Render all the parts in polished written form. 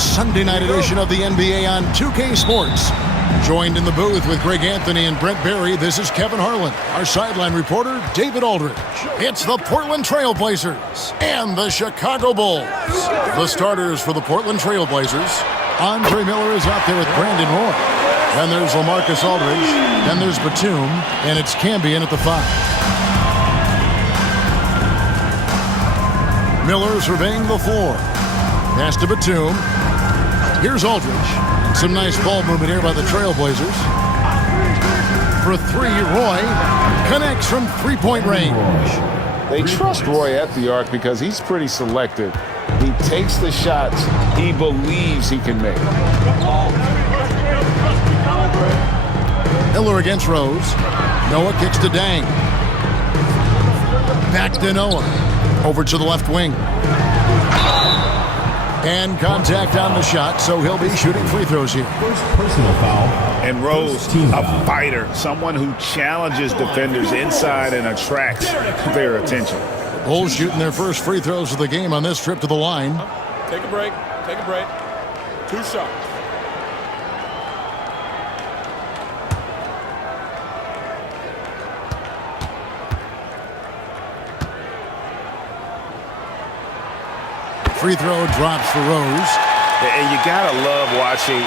Sunday night edition of the NBA on 2K Sports. Joined in the booth with Greg Anthony and Brent Barry, this is Kevin Harlan. Our sideline reporter, David Aldridge. It's the Portland Trail Blazers and the Chicago Bulls. The starters for the Portland Trail Blazers. Andre Miller is out there with Brandon Roy. Then there's LaMarcus Aldridge. Then there's Batum. And it's Cambion at the 5. Miller surveying the floor. Pass to Batum. Here's Aldridge. Some nice ball movement here by the Trailblazers. For 3, Roy connects from three-point range. They trust Roy at the arc because he's pretty selective. He takes the shots he believes he can make. Miller against Rose. Noah kicks to Dang. Back to Noah. Over to the left wing. And contact on the shot, so he'll be shooting free throws here. First personal foul. And Rose, a fighter, someone who challenges defenders inside and attracts their attention. Bulls shooting their first free throws of the game on this trip to the line. Take a break. Take a break. 2 shots. Free throw drops for Rose. And you gotta love watching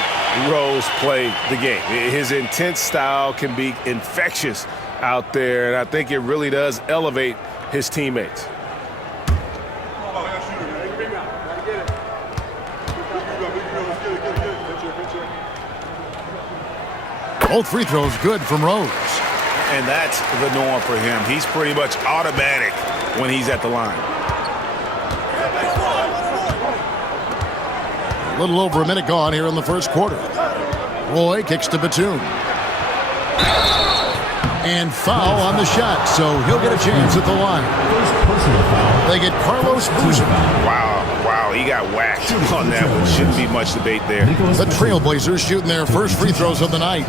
Rose play the game. His intense style can be infectious out there, and I think it really does elevate his teammates. Both free throws good from Rose. And that's the norm for him. He's pretty much automatic when he's at the line. A little over a minute gone here in the first quarter. Roy kicks to Batum. And foul on the shot, so he'll get a chance at the line. First personal foul. They get Carlos Boozer. Wow, he got whacked on that one. Shouldn't be much debate there. The Trailblazers shooting their first free throws of the night.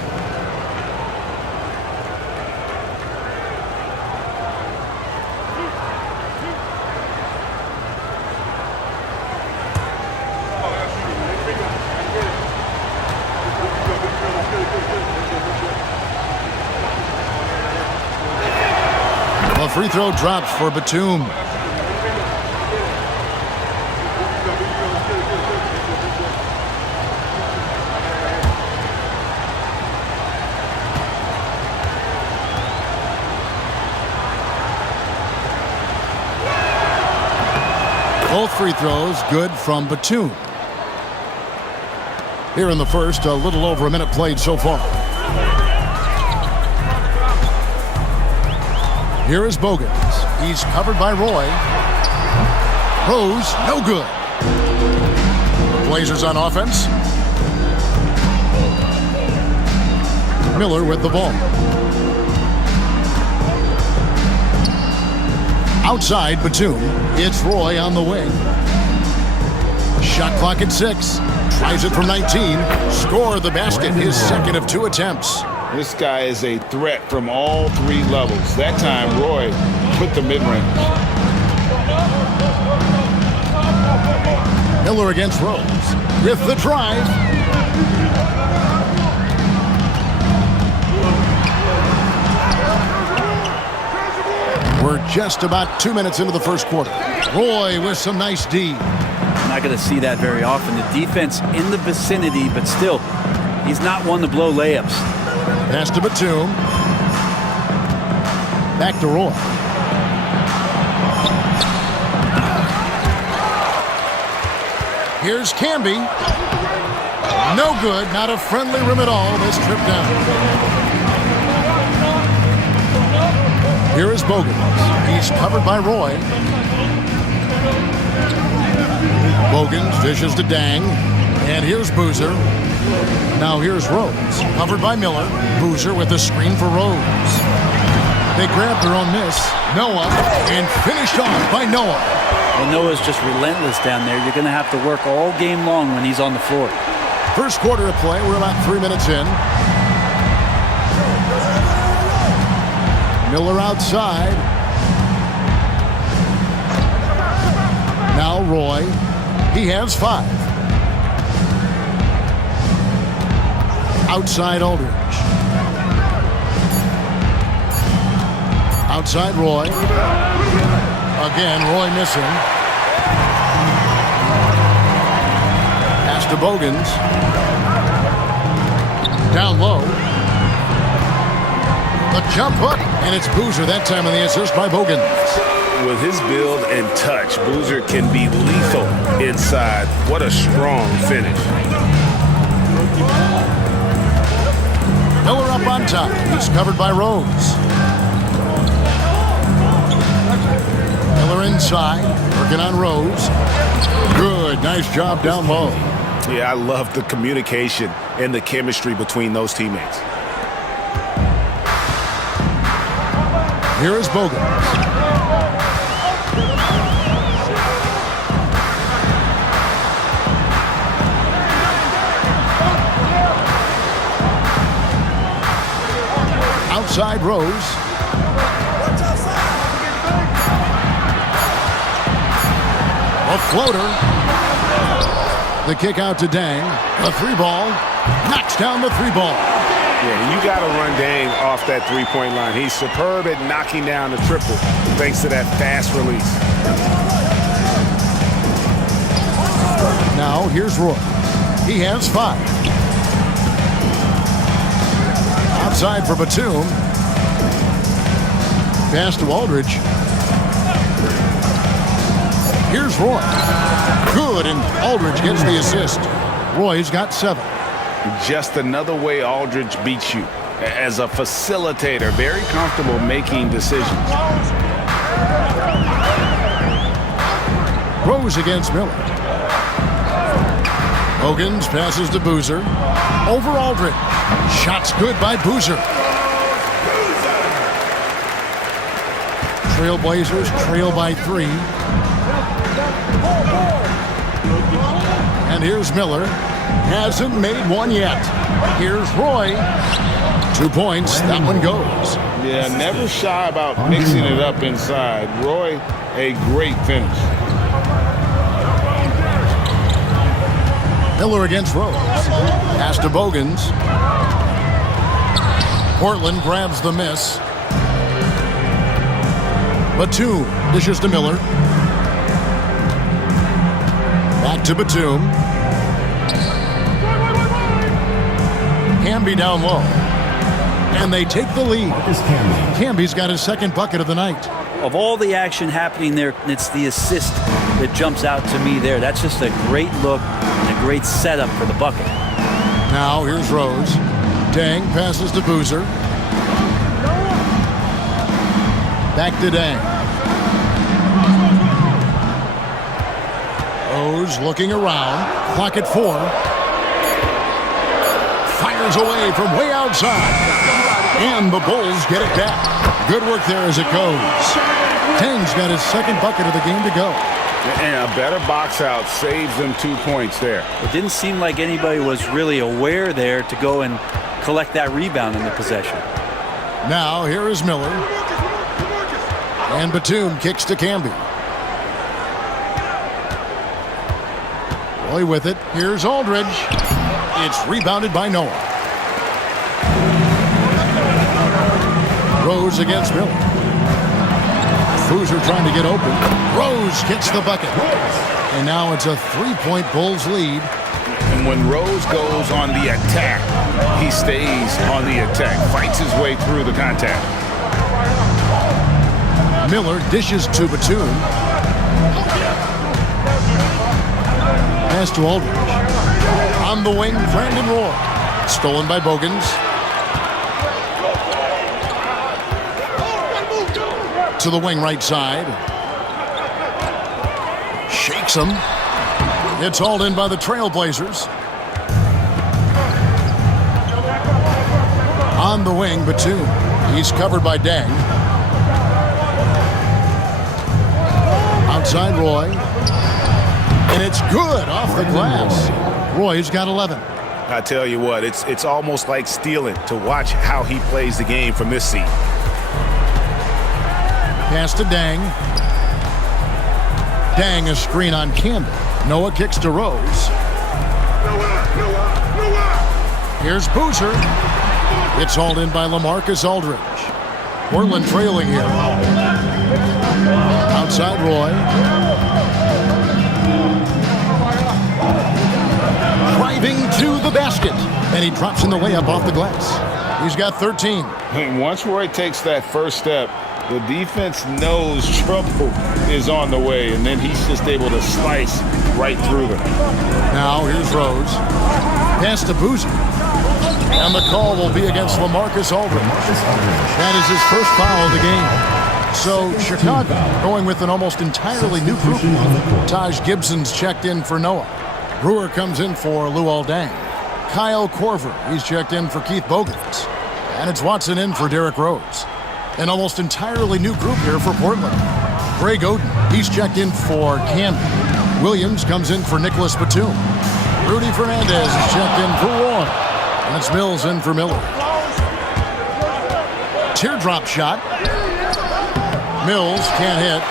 The free throw drops for Batum. Both free throws good from Batum. Here in the first, a little over a minute played so far. Here is Bogans. He's covered by Roy. Rose, no good. Blazers on offense. Miller with the ball. Outside Batum. It's Roy on the wing. Shot clock at 6. Tries it from 19. Score the basket, his second of 2 attempts. This guy is a threat from all 3 levels. That time, Roy put the mid-range. Miller against Rose with the drive. We're just about 2 minutes into the first quarter. Roy with some nice D. Not going to see that very often. The defense in the vicinity, but still, he's not one to blow layups. Pass to Batum. Back to Roy. Here's Camby. No good. Not a friendly rim at all this trip down. Here is Bogans. He's covered by Roy. Bogans dishes to Dang. And here's Boozer. Now here's Rose, covered by Miller. Boozer with a screen for Rose. They grab their own miss. Noah, and finished off by Noah. Well, Noah's just relentless down there. You're going to have to work all game long when he's on the floor. First quarter of play, we're about 3 minutes in. Miller outside. Now Roy. He has 5. Outside Aldridge. Outside Roy. Again, Roy missing. Pass to Bogans. Down low. The jump hook, and it's Boozer that time on the assist by Bogans. With his build and touch, Boozer can be lethal inside. What a strong finish. Miller up on top. He's covered by Rose. Miller inside, working on Rose. Good, nice job down low. Yeah, I love the communication and the chemistry between those teammates. Here is Bogans. Outside Rose. A floater. The kick out to Dang. The three ball. Knocks down the three ball. Yeah, you got to run Dang off that three-point line. He's superb at knocking down the triple thanks to that fast release. Now here's Roy. He has 5. Outside for Batum. Pass to Aldridge. Here's Roy. Good, and Aldridge gets the assist. Roy's got 7. Just another way Aldridge beats you. As a facilitator, very comfortable making decisions. Rose against Miller. Bogans passes to Boozer. Over Aldridge. Shots good by Boozer. Trailblazers trail by 3. And here's Miller. Hasn't made one yet. Here's Roy. 2 points. That one goes. Yeah, never shy about mixing it up inside. Roy, a great finish. Miller against Rose. Pass to Bogans. Portland grabs the miss. Batum dishes to Miller. Back to Batum. Camby down low. And they take the lead. Camby's got his second bucket of the night. Of all the action happening there, it's the assist that jumps out to me there. That's just a great look and a great setup for the bucket. Now here's Rose. Dang passes to Boozer. Back to Dang. Rose looking around. Clock at 4. Fires away from way outside. And the Bulls get it back. Good work there as it goes. Dang's got his second bucket of the game to go. And a better box out saves them 2 points there. It didn't seem like anybody was really aware there to go and collect that rebound in the possession. Now here is Miller. And Batum kicks to Camby. Roy with it. Here's Aldridge. It's rebounded by Noah. Rose against Miller. Boozer trying to get open. Rose gets the bucket. And now it's a 3-point Bulls lead. And when Rose goes on the attack, he stays on the attack, fights his way through the contact. Miller dishes to Batum. Pass to Aldridge. On the wing, Brandon Roy. Stolen by Bogans. To the wing right side. Shakes him. It's hauled in by the Trailblazers. On the wing, Batum. He's covered by Dang. Outside Roy. And it's good off the glass. Roy's got 11. I tell you what, it's almost like stealing to watch how he plays the game from this seat. Pass to Dang. Dang a screen on Camby. Noah kicks to Rose. Here's Boozer. It's hauled in by LaMarcus Aldridge. Portland trailing here. Outside Roy. Driving to the basket. And he drops in the layup off the glass. He's got 13. And once Roy takes that first step, the defense knows trouble is on the way, and then he's just able to slice right through them. Now here's Rose. Pass to Boozer. And the call will be against LaMarcus Aldridge. That is his first foul of the game. So Chicago going with an almost entirely new group. Taj Gibson's checked in for Noah. Brewer comes in for Luol Deng. Kyle Korver, he's checked in for Keith Bogans. And it's Watson in for Derrick Rose. An almost entirely new group here for Portland. Greg Oden, he's checked in for Camby. Williams comes in for Nicholas Batum. Rudy Fernandez is checked in for Roy. And it's Mills in for Miller. Teardrop shot. Mills can't hit.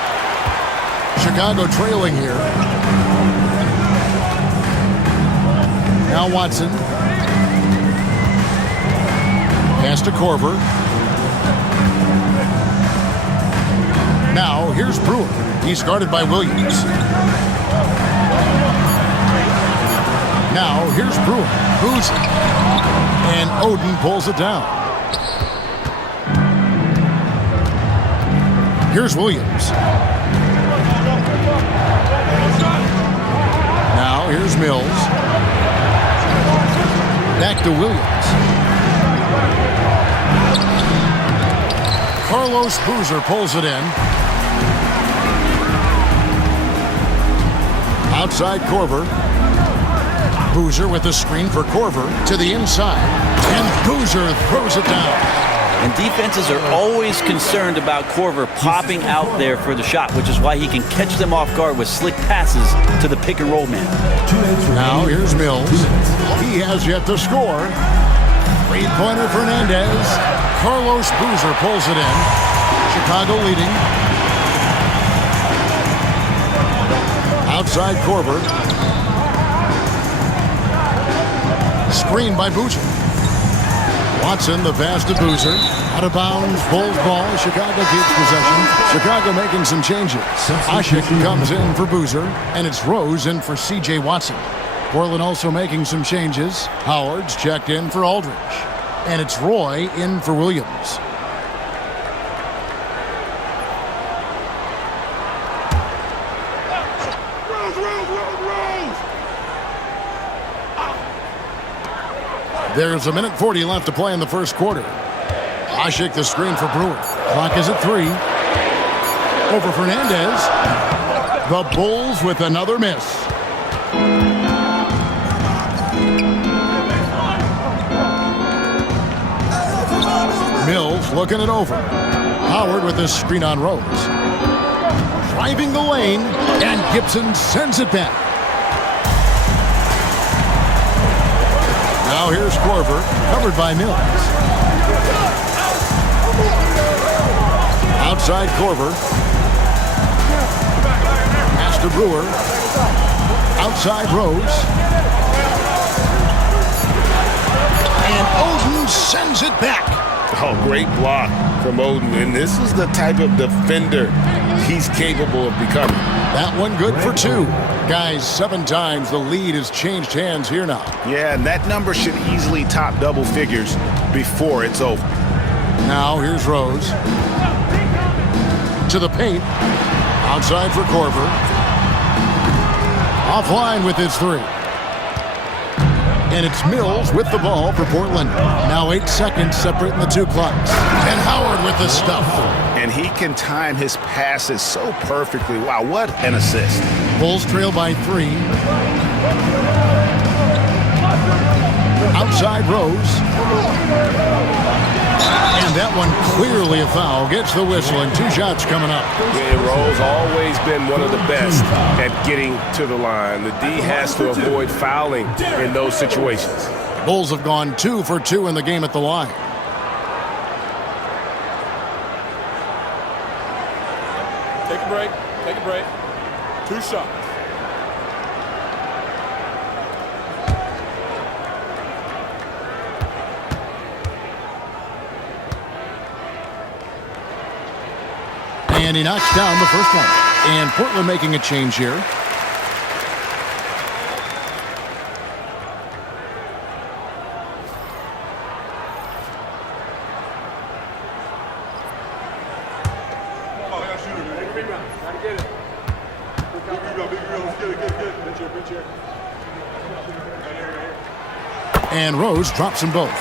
Chicago trailing here. Now Watson. Pass to Korver. Now here's Brewer. He's guarded by Williams. Now here's Brewer. Boozer. And Oden pulls it down. Here's Williams. Now here's Mills. Back to Williams. Carlos Boozer pulls it in. Outside Korver. Boozer with the screen for Korver to the inside. And Boozer throws it down. And defenses are always concerned about Korver popping out there for the shot, which is why he can catch them off guard with slick passes to the pick-and-roll man. Now here's Mills. He has yet to score. Three-pointer Fernandez. Carlos Boozer pulls it in. Chicago leading. Outside Korver. Screen by Boozer. Watson, the pass to Boozer. Out of bounds, Bulls ball. Chicago keeps possession. Chicago making some changes. Ashik comes in for Boozer, and it's Rose in for C.J. Watson. Portland also making some changes. Howard's checked in for Aldridge, and it's Roy in for Williams. There's 1:40 left to play in the first quarter. Ashik the screen for Brewer. Clock is at 3. Over Fernandez. The Bulls with another miss. Mills looking it over. Howard with this screen on Rose. Driving the lane, and Gibson sends it back. Now here's Korver, covered by Mills. Outside Korver. Pass to Brewer. Outside Rose. And Oden sends it back. Oh, great block from Oden. And this is the type of defender he's capable of becoming. That one good for 2. Guys, 7 times the lead has changed hands here now. Yeah, and that number should easily top double figures before it's over. Now here's Rose. To the paint. Outside for Korver. Offline with his 3. And it's Mills with the ball for Portland. Now 8 seconds separating the 2 clocks. And Howard with the stuff. And he can time his passes so perfectly. Wow, what an assist. Bulls trail by 3. Outside Rose. And that one clearly a foul. Gets the whistle, and 2 shots coming up. Yeah, Rose always been one of the best at getting to the line. The D has to avoid fouling in those situations. Bulls have gone 2 for 2 in the game at the line. Take a break. Take a break. 2 shots. And he knocks down the first one. And Portland making a change here. And Rose drops them both.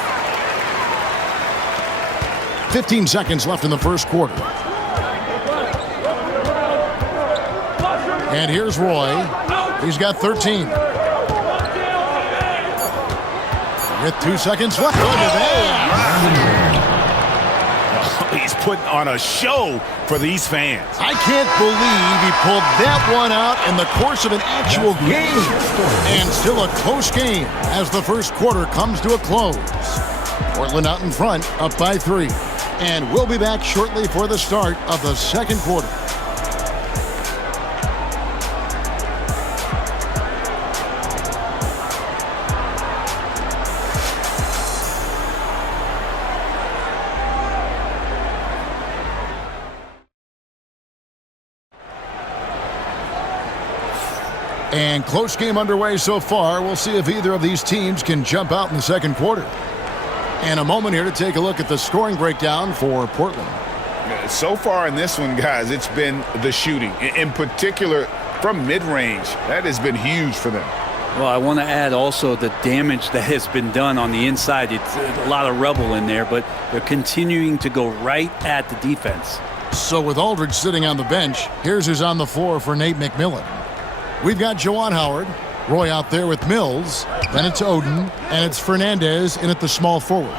15 seconds left in the first quarter. And here's Roy. He's got 13. With 2 seconds left. Look at that. He's putting on a show for these fans. I can't believe he pulled that one out in the course of an actual game. And still a close game as the first quarter comes to a close. Portland out in front, up by 3. And we'll be back shortly for the start of the second quarter. And close game underway so far. We'll see if either of these teams can jump out in the second quarter. And a moment here to take a look at the scoring breakdown for Portland. So far in this one, guys, it's been the shooting. In particular, from mid-range. That has been huge for them. Well, I want to add also the damage that has been done on the inside. It's a lot of rubble in there, but they're continuing to go right at the defense. So with Aldridge sitting on the bench, here's who's on the floor for Nate McMillan. We've got Juwan Howard, Roy out there with Mills, then it's Oden, and it's Fernandez in at the small forward.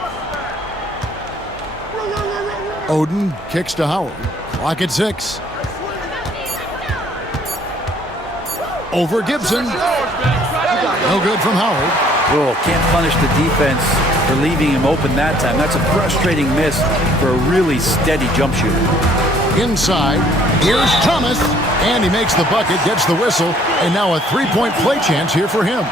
Oden kicks to Howard. Clock at 6. Over Gibson. No good from Howard. Oh, can't punish the defense for leaving him open that time. That's a frustrating miss for a really steady jump shooter. Inside, here's Thomas, and he makes the bucket, gets the whistle, and now a three-point play chance here for him.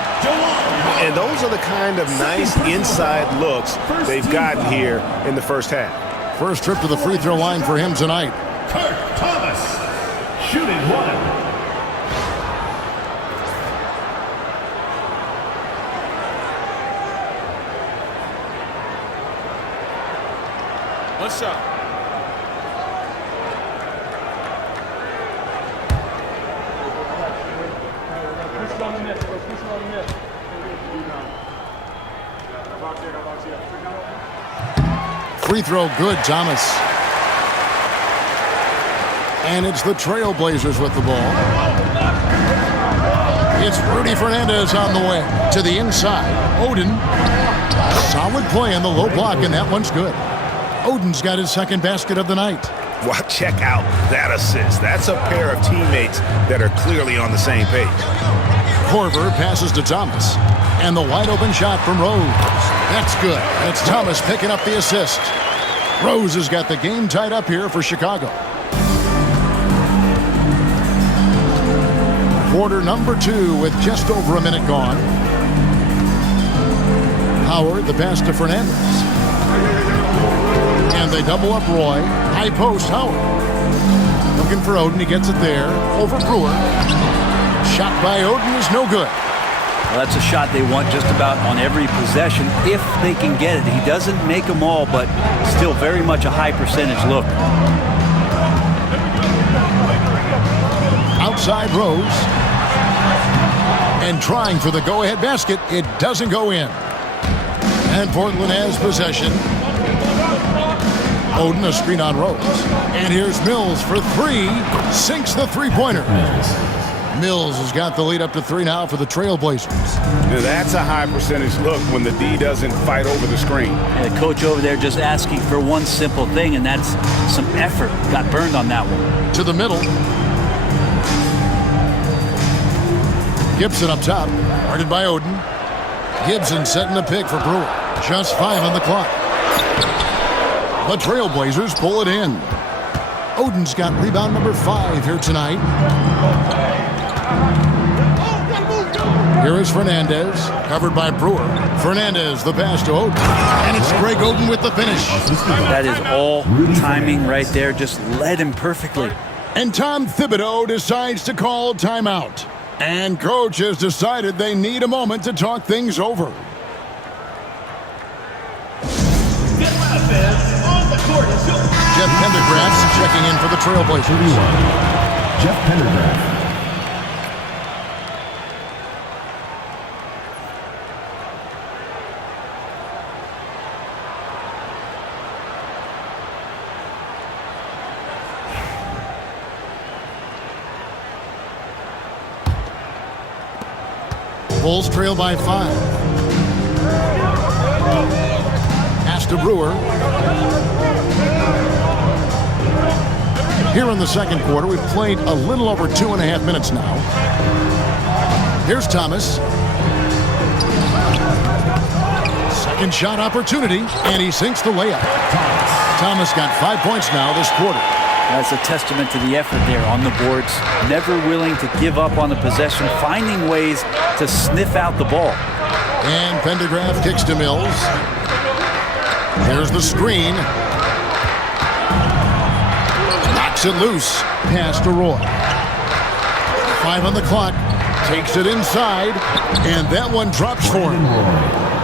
And those are the kind of nice inside looks they've gotten here in the first half. First trip to the free throw line for him tonight. Kurt Thomas, shooting 1. One shot. Free throw good, Thomas. And it's the Trailblazers with the ball. It's Rudy Fernandez on the way to the inside. Oden. Solid play in the low block, and that one's good. Oden's got his second basket of the night. Well, check out that assist. That's a pair of teammates that are clearly on the same page. Korver passes to Thomas. And the wide open shot from Rose. That's good. And it's Thomas picking up the assist. Rose has got the game tied up here for Chicago. Quarter number 2 with just over a minute gone. Howard, the pass to Fernandez. And they double up Roy. High post, Howard. Looking for Oden. He gets it there. Over Brewer. Shot by Oden is no good. Well, that's a shot they want just about on every possession if they can get it. He doesn't make them all, but still very much a high percentage look. Outside Rose. And trying for the go-ahead basket. It doesn't go in. And Portland has possession. Oden, a screen on Rose. And here's Mills for 3. Sinks the three-pointer. Mills has got the lead up to 3 now for the Trailblazers. That's a high percentage look when the D doesn't fight over the screen. And the coach over there just asking for one simple thing, and that's some effort. Got burned on that one. To the middle. Gibson up top. Guarded by Oden. Gibson setting the pick for Brewer. Just 5 on the clock. The Trailblazers pull it in. Oden's got rebound number 5 here tonight. Here is Fernandez, covered by Brewer. Fernandez, the pass to Oden. And it's Greg Oden with the finish. That is all timing right there. Just led him perfectly. And Tom Thibodeau decides to call timeout. And coach has decided they need a moment to talk things over. Jeff Pendergrass checking in for the Trailblazers. Jeff Pendergrass. Bulls trail by 5. Pass to Brewer. Here in the second quarter, we've played a little over 2.5 minutes now. Here's Thomas. Second shot opportunity, and he sinks the layup. Thomas got 5 points now this quarter. That's a testament to the effort there on the boards. Never willing to give up on the possession, finding ways to sniff out the ball. And Pendergrass kicks to Mills. Here's the screen. Knocks it loose. Pass to Roy. 5 on the clock. Takes it inside. And that one drops for him.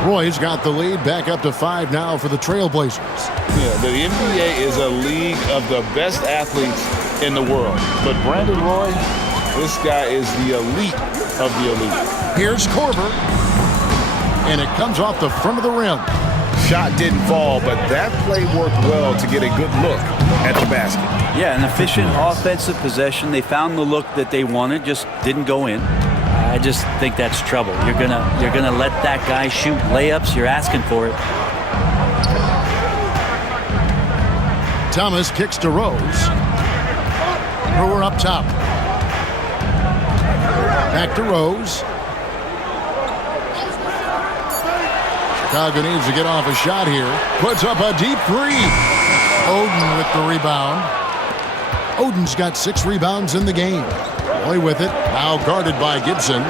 Roy's got the lead. Back up to 5 now for the Trailblazers. Yeah, the NBA is a league of the best athletes in the world. But Brandon Roy, this guy is the elite of the elite. Here's Korver. And it comes off the front of the rim. Shot didn't fall, but that play worked well to get a good look at the basket. Yeah, an efficient offensive possession. They found the look that they wanted, just didn't go in. I just think that's trouble. You're gonna let that guy shoot layups. You're asking for it. Thomas kicks to Rose. Brewer up top. Back to Rose. Chicago needs to get off a shot here. Puts up a deep three. Oden with the rebound. Oden's got 6 rebounds in the game. Play with it. Now guarded by Gibson.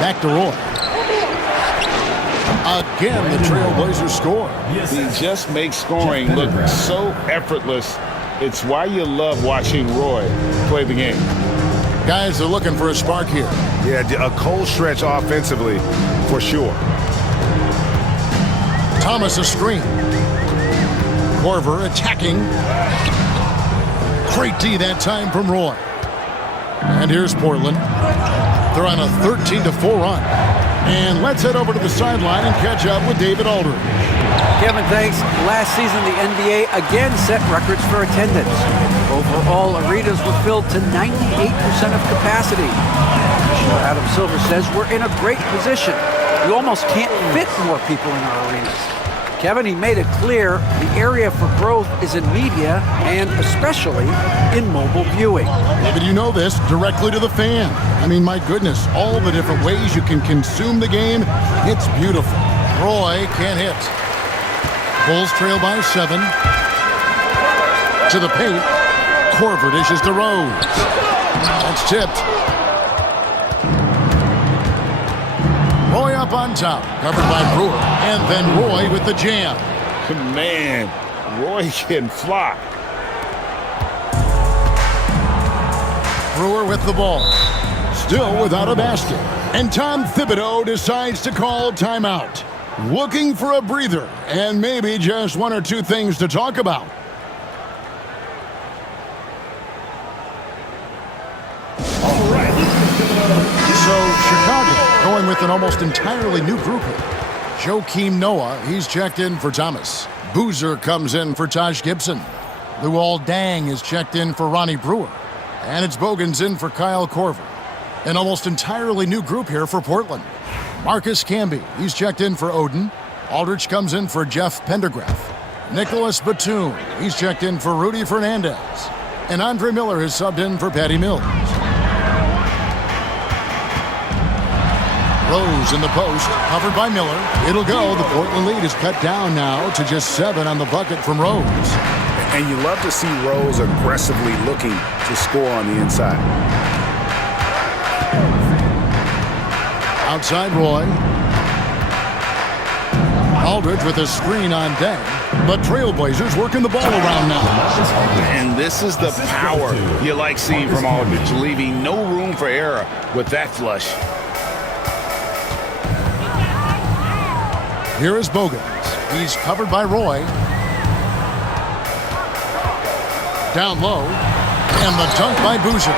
Back to Roy. Again, the Trailblazers score. He just makes scoring look so effortless. It's why you love watching Roy play the game. Guys are looking for a spark here. Yeah, a cold stretch offensively for sure. Thomas a screen. Korver attacking. Great D that time from Roy. And here's Portland. They're on a 13-4 run. And let's head over to the sideline and catch up with David Aldridge. Kevin, thanks. Last season, the NBA again set records for attendance. Overall, arenas were filled to 98% of capacity. Commissioner Adam Silver says we're in a great position. We almost can't fit more people in our arenas. Kevin, he made it clear the area for growth is in media and especially in mobile viewing. David, you know this, directly to the fan. I mean, my goodness, all the different ways you can consume the game, it's beautiful. Roy can't hit. Bulls trail by 7. To the paint. Korver dishes to Rose. That's tipped. Roy up on top, covered by Brewer. And then Roy with the jam. Man, Roy can fly. Brewer with the ball. Still without a basket. And Tom Thibodeau decides to call timeout. Looking for a breather and maybe just 1 or 2 things to talk about. All right. So Chicago going with an almost entirely new group here. Joakim Noah, he's checked in for Thomas. Boozer comes in for Taj Gibson. Luol Deng is checked in for Ronnie Brewer. And it's Bogan's in for Kyle Korver. An almost entirely new group here for Portland. Marcus Camby, he's checked in for Oden. Aldridge comes in for Jeff Pendergrass. Nicholas Batum, he's checked in for Rudy Fernandez. And Andre Miller has subbed in for Patty Mills. Rose in the post, covered by Miller. It'll go. The Portland lead is cut down now to just 7 on the bucket from Rose. And you love to see Rose aggressively looking to score on the inside. Outside Roy. Aldridge with a screen on Deng. But Trailblazers working the ball around now. And this is the power you like seeing from Aldridge, leaving no room for error with that flush. Here is Bogans. He's covered by Roy. Down low. And the dunk by Boozer.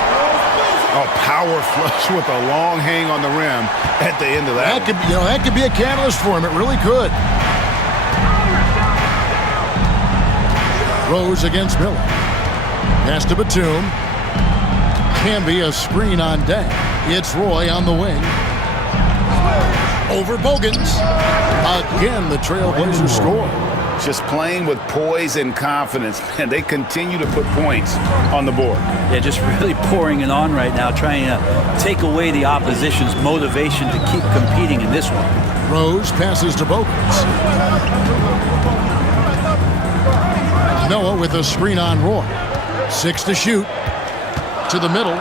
A power flush with a long hang on the rim at the end of that. That could be a catalyst for him. It really could. Rose against Miller. Pass to Batum. Can be a screen on Deng. It's Roy on the wing. Over Bogans. Again, the Trailblazers score. Just playing with poise and confidence, and they continue to put points on the board. They're just really pouring it on right now, trying to take away the opposition's motivation to keep competing in this one. Rose passes to Bogans. Noah with a screen on Roy. 6 to shoot. To the middle.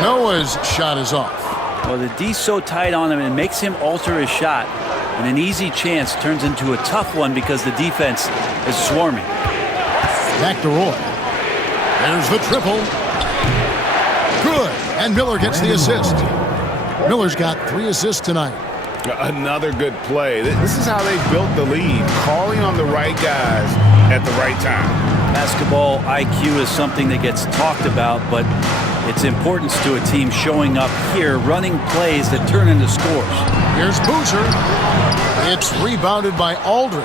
Noah's shot is off. Well, the D's so tight on him, it makes him alter his shot. And an easy chance turns into a tough one because the defense is swarming. Back to Roy. There's the triple. Good. And Miller gets the assist. Miller's got 3 assists tonight. Another good play. This is how they built the lead, calling on the right guys at the right time. Basketball IQ is something that gets talked about, but its importance to a team showing up here, running plays that turn into scores. Here's Boozer. It's rebounded by Aldridge.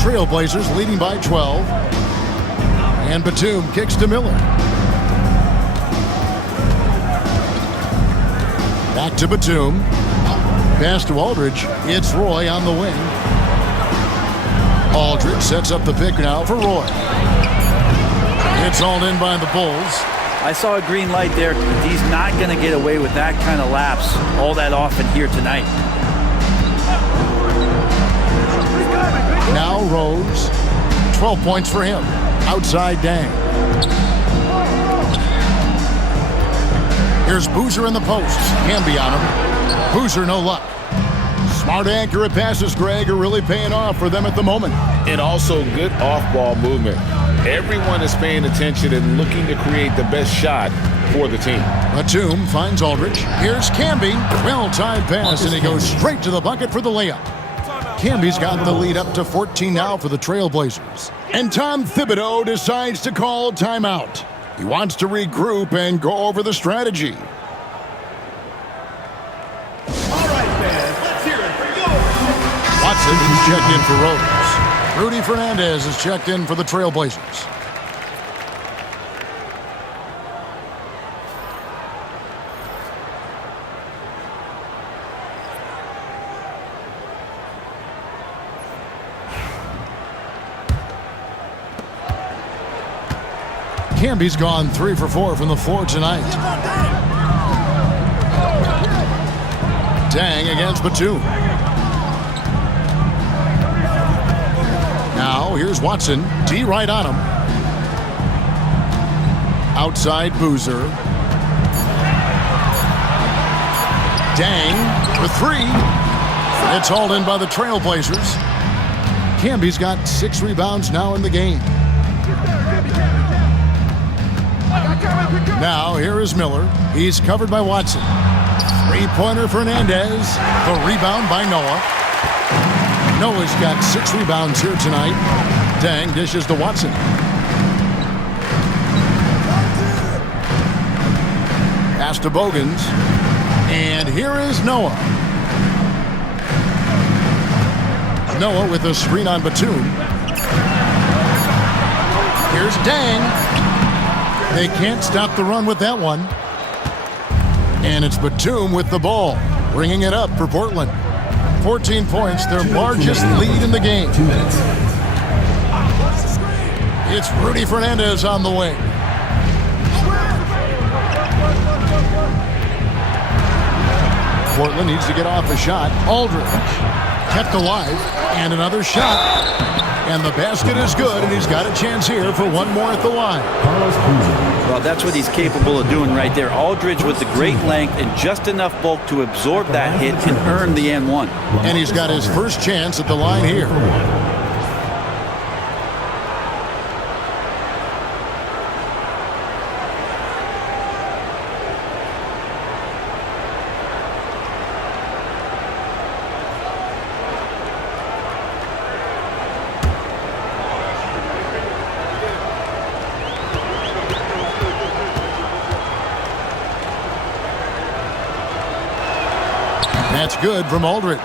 Trailblazers leading by 12. And Batum kicks to Miller. Back to Batum. Pass to Aldridge. It's Roy on the wing. Aldridge sets up the pick now for Roy. It's all in by the Bulls. I saw a green light there. He's not going to get away with that kind of lapse all that often here tonight. Now Rose. 12 points for him. Outside Deng. Here's Boozer in the post. Can be on him. Boozer no luck. Smart, accurate passes, Greg, are really paying off for them at the moment. And also good off-ball movement. Everyone is paying attention and looking to create the best shot for the team. Batum finds Aldridge. Here's Camby. Well-timed pass, and he goes straight to the bucket for the layup. Camby's got the lead up to 14 now for the Trailblazers. And Tom Thibodeau decides to call timeout. He wants to regroup and go over the strategy. Watson is checked in for Rose. Rudy Fernandez is checked in for the Trailblazers. Camby's gone 3 for 4 from the floor tonight. Deng against Batum. Now here's Watson. D right on him. Outside Boozer. Deng for 3. It's hauled in by the Trailblazers. Camby's got 6 rebounds now in the game. Now here is Miller. He's covered by Watson. Three-pointer Fernandez. The rebound by Noah. Noah's got 6 rebounds here tonight. Deng dishes to Watson. Pass to Bogans. And here is Noah. Noah with a screen on Batum. Here's Deng. They can't stop the run with that one. And it's Batum with the ball, bringing it up for Portland. 14 points, their largest lead in the game. 2 minutes. It's Rudy Fernandez on the wing. Portland needs to get off a shot. Aldridge kept alive, and another shot. And the basket is good, and he's got a chance here for one more at the line. Well, that's what he's capable of doing right there. Aldridge with the great length and just enough bulk to absorb that hit and earn the N1. And he's got his first chance at the line here. That's good from Aldridge.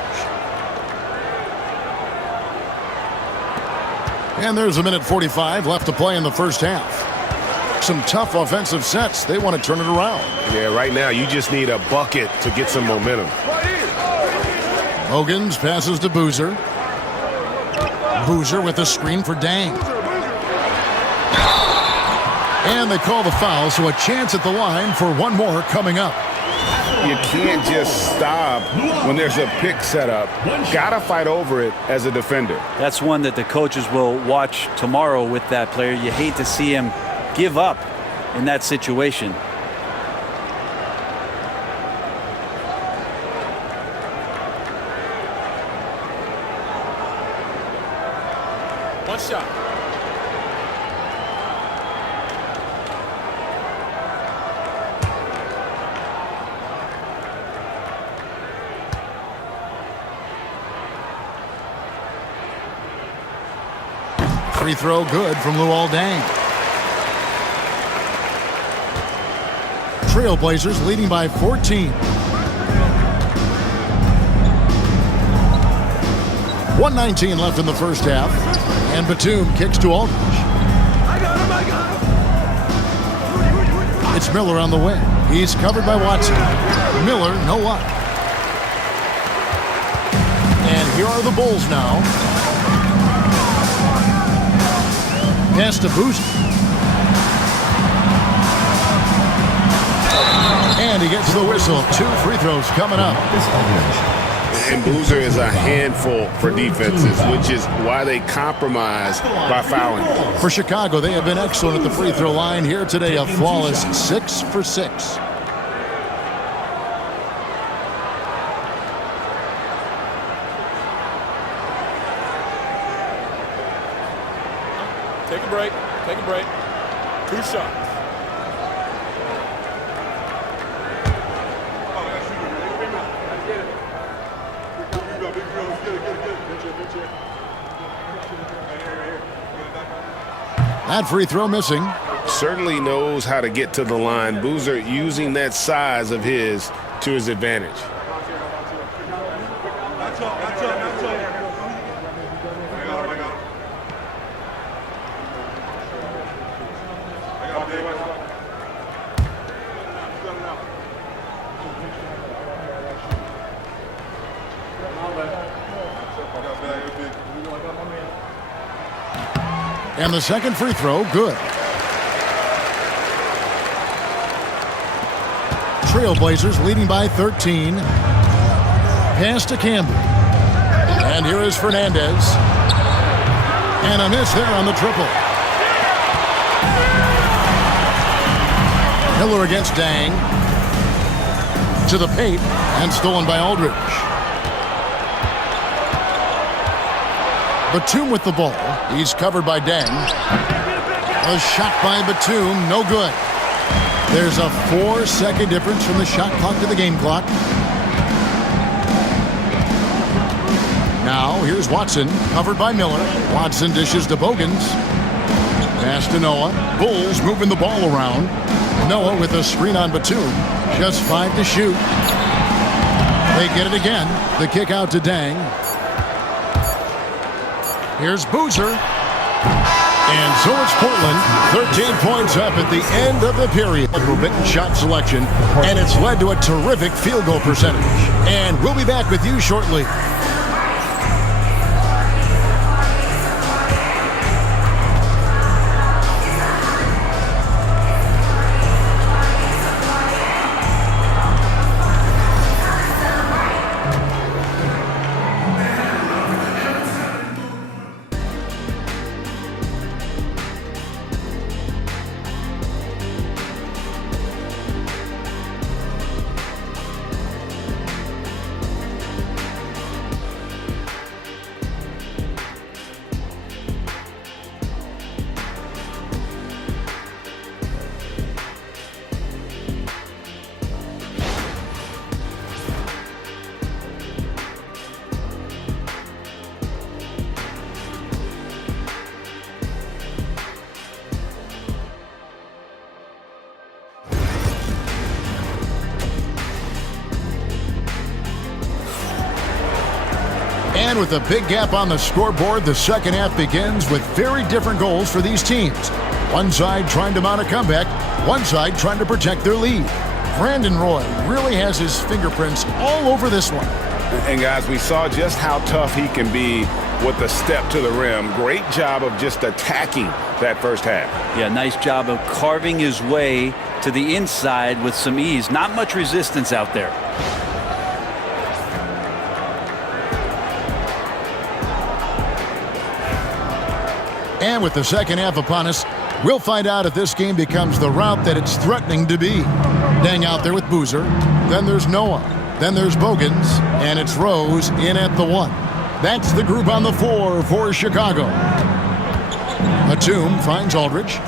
And there's a minute 45 left to play in the first half. Some tough offensive sets. They want to turn it around. Yeah, right now you just need a bucket to get some momentum. Hogan's passes to Boozer. Boozer with a screen for Dang. And they call the foul, so a chance at the line for one more coming up. You can't just stop when there's a pick set up. Gotta fight over it as a defender. That's one that the coaches will watch tomorrow with that player. You hate to see him give up in that situation. One shot. Free throw good from Luol Deng. Trailblazers leading by 14. 1:19 left in the first half. And Batum kicks to Aldridge. It's Miller on the wing. He's covered by Watson. Miller, no luck. And here are the Bulls now. Pass to Boozer. And he gets the whistle. 2 free throws coming up. And Boozer is a handful for defenses, which is why they compromise by fouling. For Chicago, they have been excellent at the free throw line here today. A flawless 6 for 6. Take a break. Take a break. 2 shots. That free throw missing. Certainly knows how to get to the line. Boozer using that size of his to his advantage. And the second free throw, good. Trailblazers leading by 13. Pass to Campbell. And here is Fernandez. And a miss there on the triple. Miller against Dang. To the paint and stolen by Aldridge. Batum with the ball. He's covered by Deng. A shot by Batum, no good. There's a 4-second difference from the shot clock to the game clock. Now, here's Watson, covered by Miller. Watson dishes to Bogans. Pass to Noah. Bulls moving the ball around. Noah with a screen on Batum. Just 5 to shoot. They get it again. The kick out to Deng. Here's Boozer. And so it's Portland, 13 points up at the end of the period. Forbidden shot selection, and it's led to a terrific field goal percentage. And we'll be back with you shortly. And with a big gap on the scoreboard, the second half begins with very different goals for these teams. One side trying to mount a comeback, one side trying to protect their lead. Brandon Roy really has his fingerprints all over this one. And guys, we saw just how tough he can be with the step to the rim. Great job of just attacking that first half. Yeah, nice job of carving his way to the inside with some ease. Not much resistance out there. And with the second half upon us, we'll find out if this game becomes the route that it's threatening to be. Dang out there with Boozer. Then there's Noah. Then there's Bogans. And it's Rose in at the 1. That's the group on the 4 for Chicago. Batum finds Aldridge.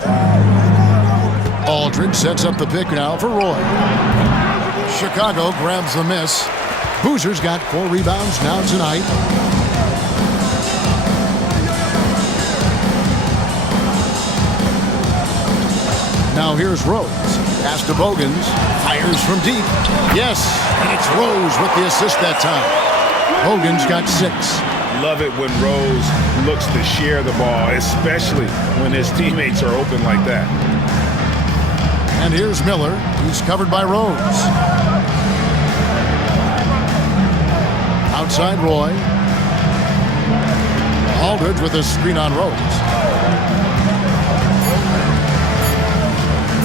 Aldridge sets up the pick now for Roy. Chicago grabs the miss. Boozer's got 4 rebounds now tonight. Now here's Rose. Pass to Bogans. Fires from deep. Yes, and it's Rose with the assist that time. Bogans got 6. Love it when Rose looks to share the ball, especially when his teammates are open like that. And here's Miller. He's covered by Rose. Outside Roy. Aldridge with a screen on Rose.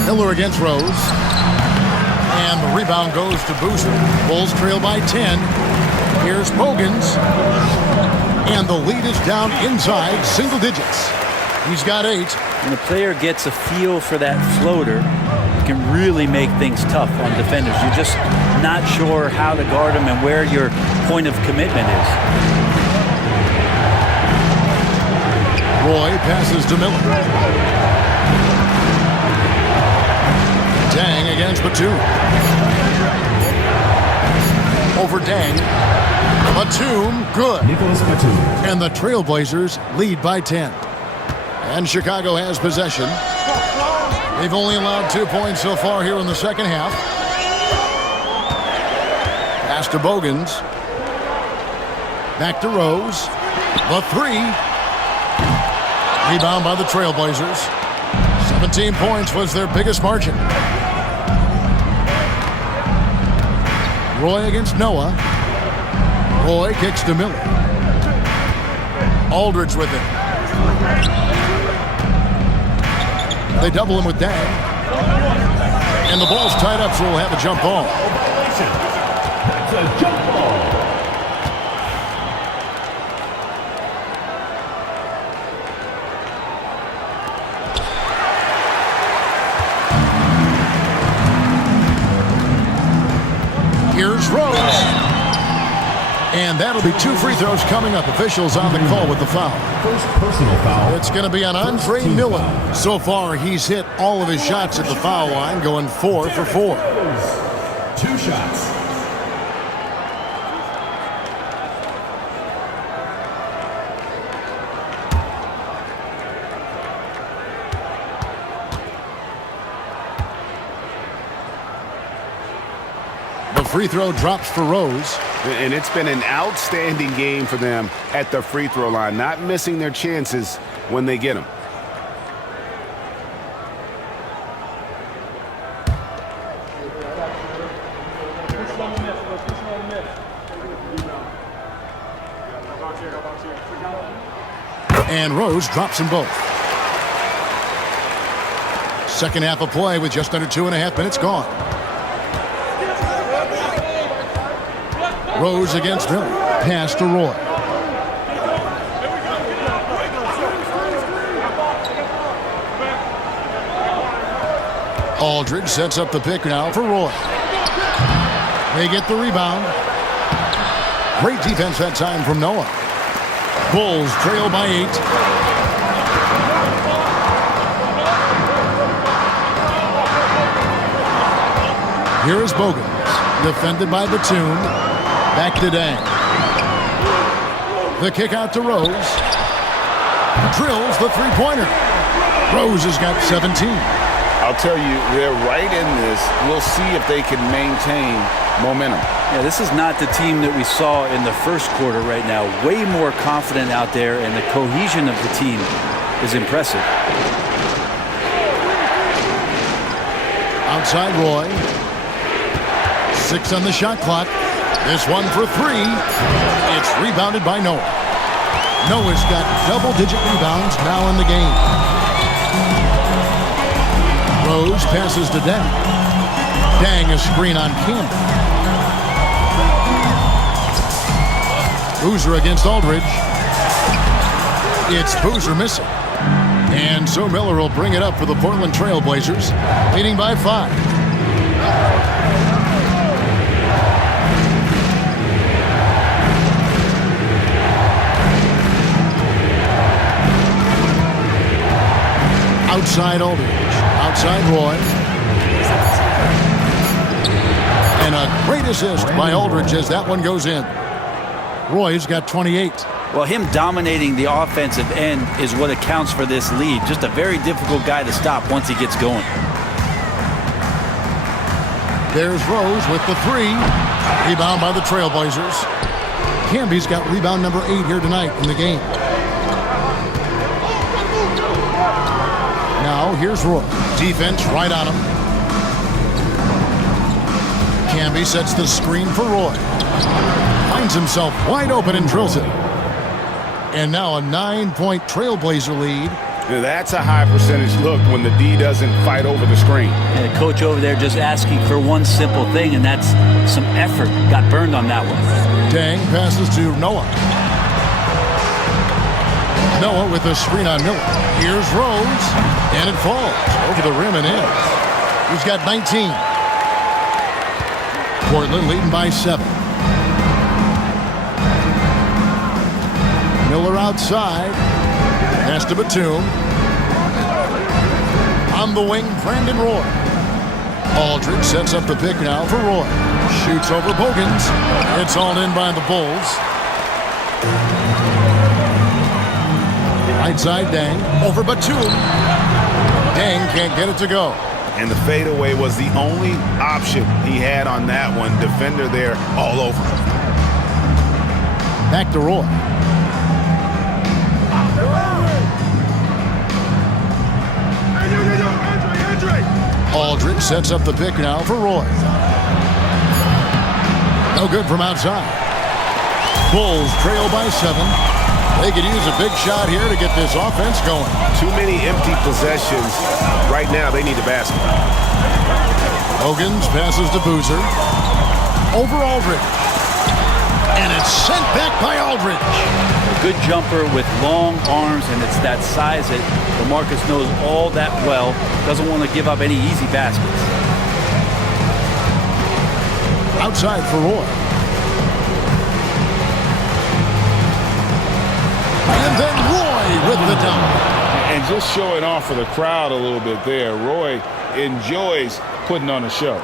Miller against Rose. And the rebound goes to Boozer. Bulls trail by 10. Here's Bogans. And the lead is down inside single digits. He's got 8. When the player gets a feel for that floater, it can really make things tough on defenders. You're just not sure how to guard them and where your point of commitment is. Roy passes to Miller. Dang against Batum. Over Dang. Batum, good. Nicholas Batum. And the Trailblazers lead by 10. And Chicago has possession. They've only allowed 2 points so far here in the second half. Pass to Bogans. Back to Rose. The 3. Rebound by the Trailblazers. 17 points was their biggest margin. Roy against Noah. Roy kicks to Miller. Aldridge with it. They double him with Dang. And the ball's tied up, so we'll have a jump ball. That's a jump ball. Here's Rose. And that'll be 2 free throws coming up. Officials on the call with the foul. First personal foul. It's going to be on Andre Miller. So far, he's hit all of his shots at the foul line, going 4 for 4. 2 shots. Free throw drops for Rose. And it's been an outstanding game for them at the free throw line, not missing their chances when they get them. And Rose drops them both. Second half of play with just under 2.5 minutes gone. Rose against Miller. Pass to Roy. Aldridge sets up the pick now for Roy. They get the rebound. Great defense that time from Noah. Bulls trail by 8. Here is Bogans. Defended by Batum. Back to Dang. The kick out to Rose. Drills the three-pointer. Rose has got 17. I'll tell you, they're right in this. We'll see if they can maintain momentum. Yeah, this is not the team that we saw in the first quarter right now. Way more confident out there, and the cohesion of the team is impressive. Outside Roy. 6 on the shot clock. This one for 3. It's rebounded by Noah. Noah's got double-digit rebounds now in the game. Rose passes to Deng. Deng a screen on Campbell. Boozer against Aldridge. It's Boozer missing. And so Miller will bring it up for the Portland Trail Blazers, leading by 5. Outside Aldridge. Outside Roy. And a great assist by Aldridge as that one goes in. Roy's got 28. Well, him dominating the offensive end is what accounts for this lead. Just a very difficult guy to stop once he gets going. There's Rose with the 3. Rebound by the Trailblazers. Camby's got rebound number 8 here tonight in the game. Now here's Roy. Defense right on him. Camby sets the screen for Roy. Finds himself wide open and drills it. And now a 9-point Trailblazer lead. That's a high percentage look when the D doesn't fight over the screen. And the coach over there just asking for one simple thing, and that's some effort. Got burned on that one. Deng passes to Noah. Noah with a screen on Miller. Here's Rose, and it falls over the rim and in. He's got 19. Portland leading by 7. Miller outside. Pass to Batum. On the wing, Brandon Roy. Aldridge sets up the pick now for Roy. Shoots over Bogans. It's all in by the Bulls. Right side, Deng. Over Batum. Deng can't get it to go. And the fadeaway was the only option he had on that one. Defender there all over. Back to Roy. Aldridge sets up the pick now for Roy. No good from outside. Bulls trail by 7. They could use a big shot here to get this offense going. Too many empty possessions. Right now, they need a basket. Bogans passes to Boozer. Over Aldridge. And it's sent back by Aldridge. A good jumper with long arms, and it's that size that DeMarcus knows all that well. Doesn't want to give up any easy baskets. Outside for Roy. And then Roy with the dunk. And just showing off for the crowd a little bit there. Roy enjoys putting on a show.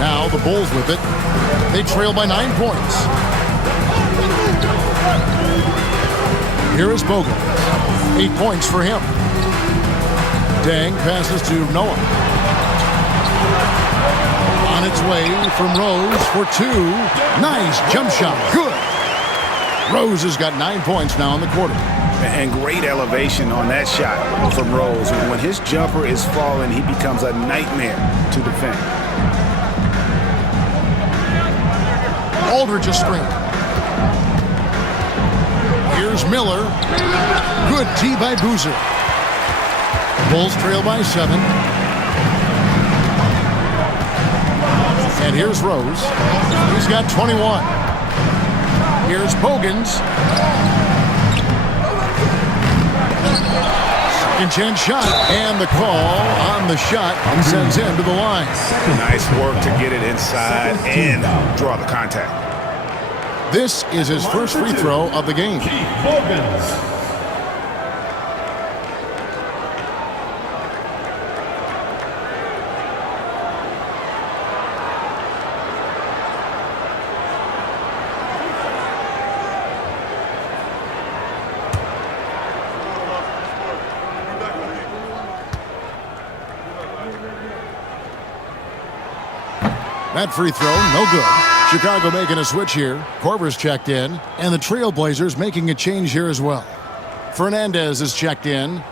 Now the Bulls with it. They trail by 9 points. Here is Bogan. 8 points for him. Deng passes to Noah. On its way from Rose for 2. Nice jump shot. Good. Rose has got 9 points now in the quarter. And great elevation on that shot from Rose. When his jumper is falling, he becomes a nightmare to defend. Aldridge a screen. Here's Miller. Good D by Boozer. Bulls trail by 7. And here's Rose. He's got 21. Here's Bogans. Second chance shot. And the call on the shot sends him to the line. Nice work to get it inside and draw the contact. This is his first free throw of the game. That free throw, no good. Chicago making a switch here. Korver's checked in, and the Trailblazers making a change here as well. Fernandez is checked in.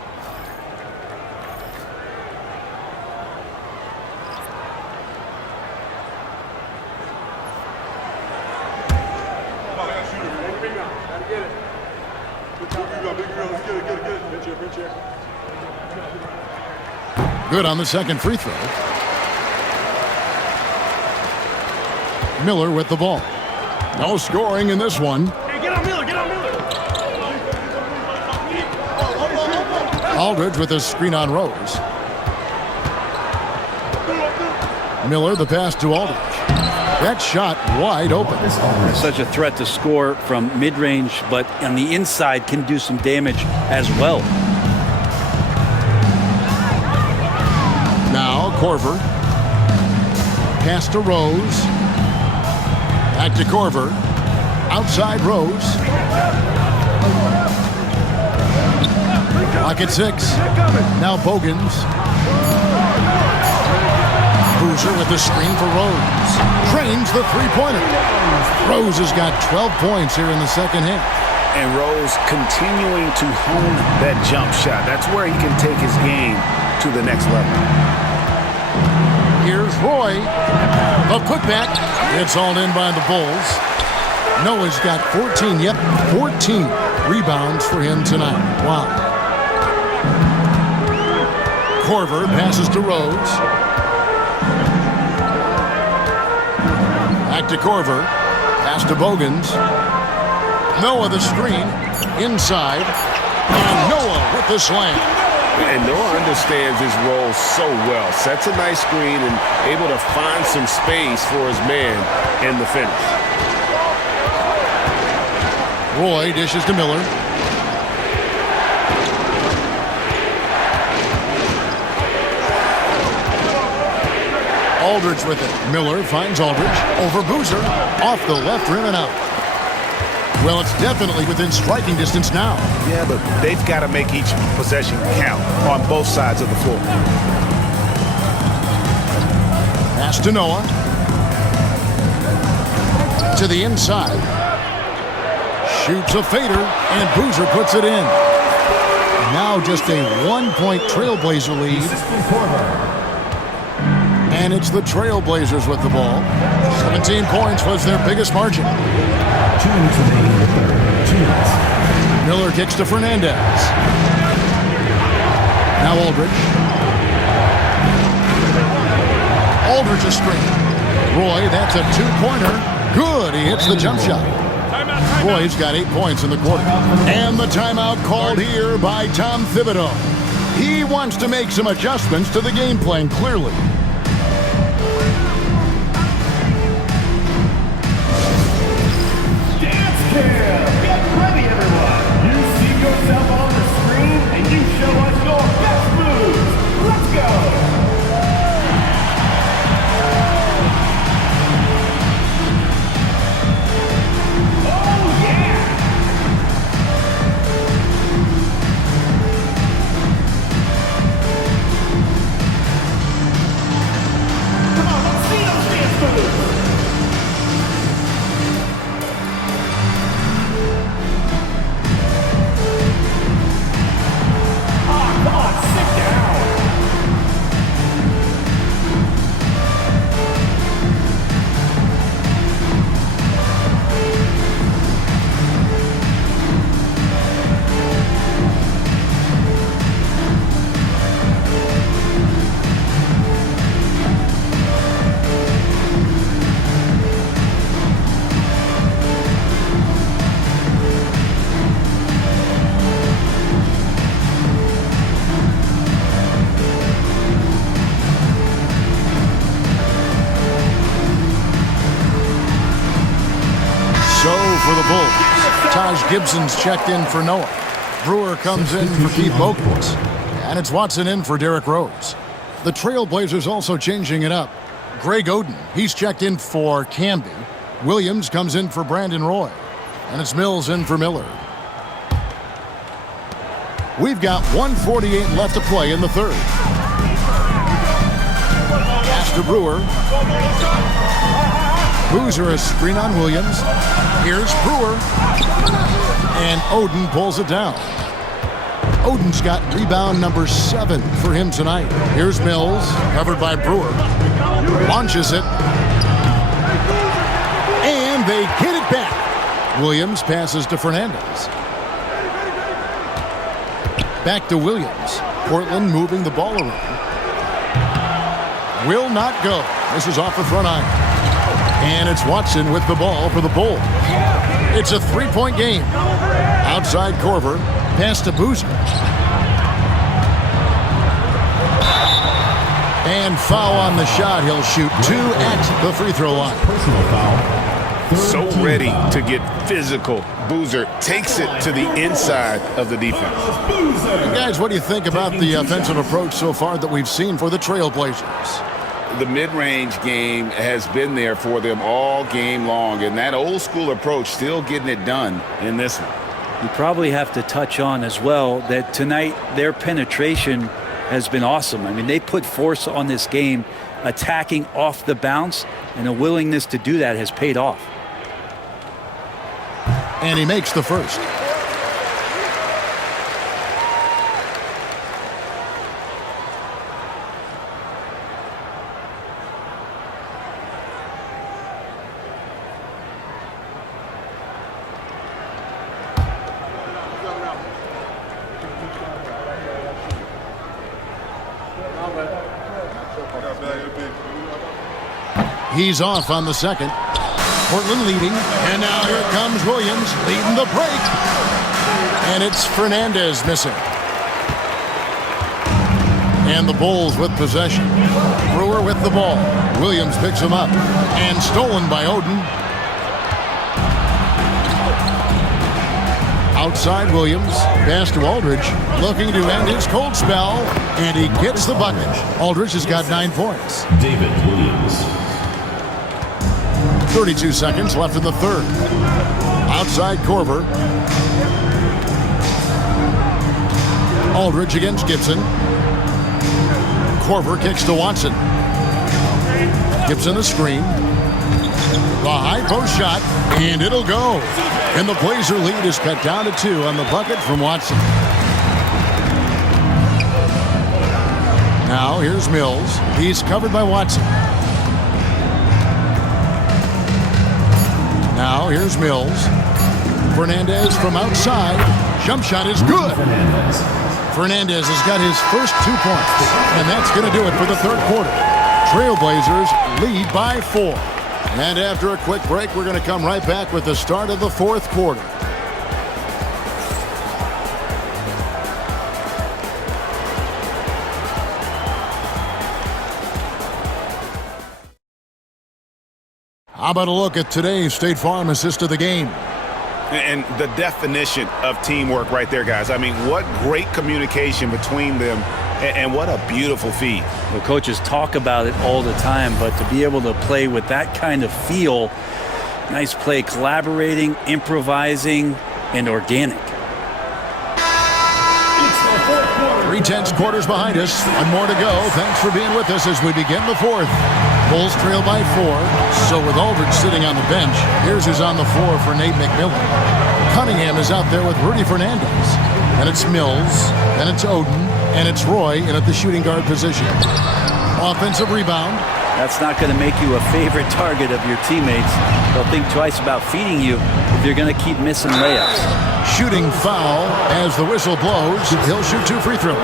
Good on the second free throw. Miller with the ball. No scoring in this one. Hey, get on Miller, get on Miller. Aldridge with a screen on Rose. Miller, the pass to Aldridge. That shot wide open. Such a threat to score from mid-range, but on the inside can do some damage as well. Now Korver. Pass to Rose. Back to Korver. Outside Rose. Lock at 6. Now Bogans. Boozer with the screen for Rose. Trains the three-pointer. Rose has got 12 points here in the second half. And Rose continuing to hone that jump shot. That's where he can take his game to the next level. Here's Roy. A putback. It's all in by the Bulls. Noah's got 14. Yep, 14 rebounds for him tonight. Wow. Korver passes to Rose. Back to Korver. Pass to Bogans. Noah the screen. Inside. And Noah with the slam. And Noah understands his role so well. Sets a nice screen and able to find some space for his man in the finish. Roy dishes to Miller. Aldridge with it. Miller finds Aldridge. Over Boozer. Off the left rim and out. Well, it's definitely within striking distance now. Yeah, but they've got to make each possession count on both sides of the floor. Pass to Noah. To the inside. Shoots a fader, and Boozer puts it in. Now just a 1-point Trailblazer lead. And it's the Trailblazers with the ball. 17 points was their biggest margin. 2 minutes remaining in the third. 2 minutes. Miller kicks to Fernandez. Now Aldridge. Aldridge a screen. Roy, that's a 2-pointer. Good, he hits the jump shot. Roy's got 8 points in the quarter. And the timeout called here by Tom Thibodeau. He wants to make some adjustments to the game plan, clearly. Get ready, everyone. You see yourself on the screen, and you show us your best moves. Let's go. Oh, yeah. Come on, let's see those dance moves. For the Bulls, Taj Gibson's checked in for Noah. Brewer comes in for Keith Bogans. And it's Watson in for Derrick Rose. The Trailblazers also changing it up. Greg Oden, he's checked in for Camby. Williams comes in for Brandon Roy. And it's Mills in for Miller. We've got 1:48 left to play in the third. Pass to Brewer. Boozer a screen on Williams. Here's Brewer. And Oden pulls it down. Oden's got rebound number 7 for him tonight. Here's Mills, covered by Brewer. Launches it. And they get it back. Williams passes to Fernandez. Back to Williams. Portland moving the ball around. Will not go. This is off the front iron. And it's Watson with the ball for the Bulls. It's a 3-point game. Outside Korver. Pass to Boozer. And foul on the shot. He'll shoot 2 at the free throw line. Personal foul. So ready to get physical. Boozer takes it to the inside of the defense. And guys, what do you think about the offensive approach so far that we've seen for the Trailblazers? The mid-range game has been there for them all game long, and that old-school approach still getting it done in this one. You probably have to touch on as well that tonight their penetration has been awesome. I mean, they put force on this game, attacking off the bounce, and a willingness to do that has paid off. And he makes the first. He's off on the second. Portland leading, and now here comes Williams leading the break. And it's Fernandez missing. And the Bulls with possession. Brewer with the ball. Williams picks him up. And stolen by Oden. Outside Williams. Pass to Aldridge. Looking to end his cold spell. And he gets the bucket. Aldridge has got 9 points. David Williams. 32 seconds left in the third. Outside Korver. Aldridge against Gibson. Korver kicks to Watson. Gibson a screen. The high post shot, and it'll go. And the Blazer lead is cut down to 2 on the bucket from Watson. Now here's Mills. He's covered by Watson. Now here's Mills. Fernandez from outside. Jump shot is good. Fernandez has got his first 2 points. And that's going to do it for the third quarter. Trailblazers lead by 4. And after a quick break, we're going to come right back with the start of the fourth quarter. How about a look at today's State Farm assist of the game? And the definition of teamwork right there, guys. I mean, what great communication between them, and what a beautiful feed. Well, coaches talk about it all the time, but to be able to play with that kind of feel, nice play, collaborating, improvising, and organic. 3 quarters behind us. 1 more to go. Thanks for being with us as we begin the fourth. Bulls trail by 4. So with Aldridge sitting on the bench, here's who's on the floor for Nate McMillan. Cunningham is out there with Rudy Fernandez. And it's Mills, and it's Oden, and it's Roy in at the shooting guard position. Offensive rebound. That's not going to make you a favorite target of your teammates. They'll think twice about feeding you if you're going to keep missing layups. Shooting foul as the whistle blows. He'll shoot 2 free throws.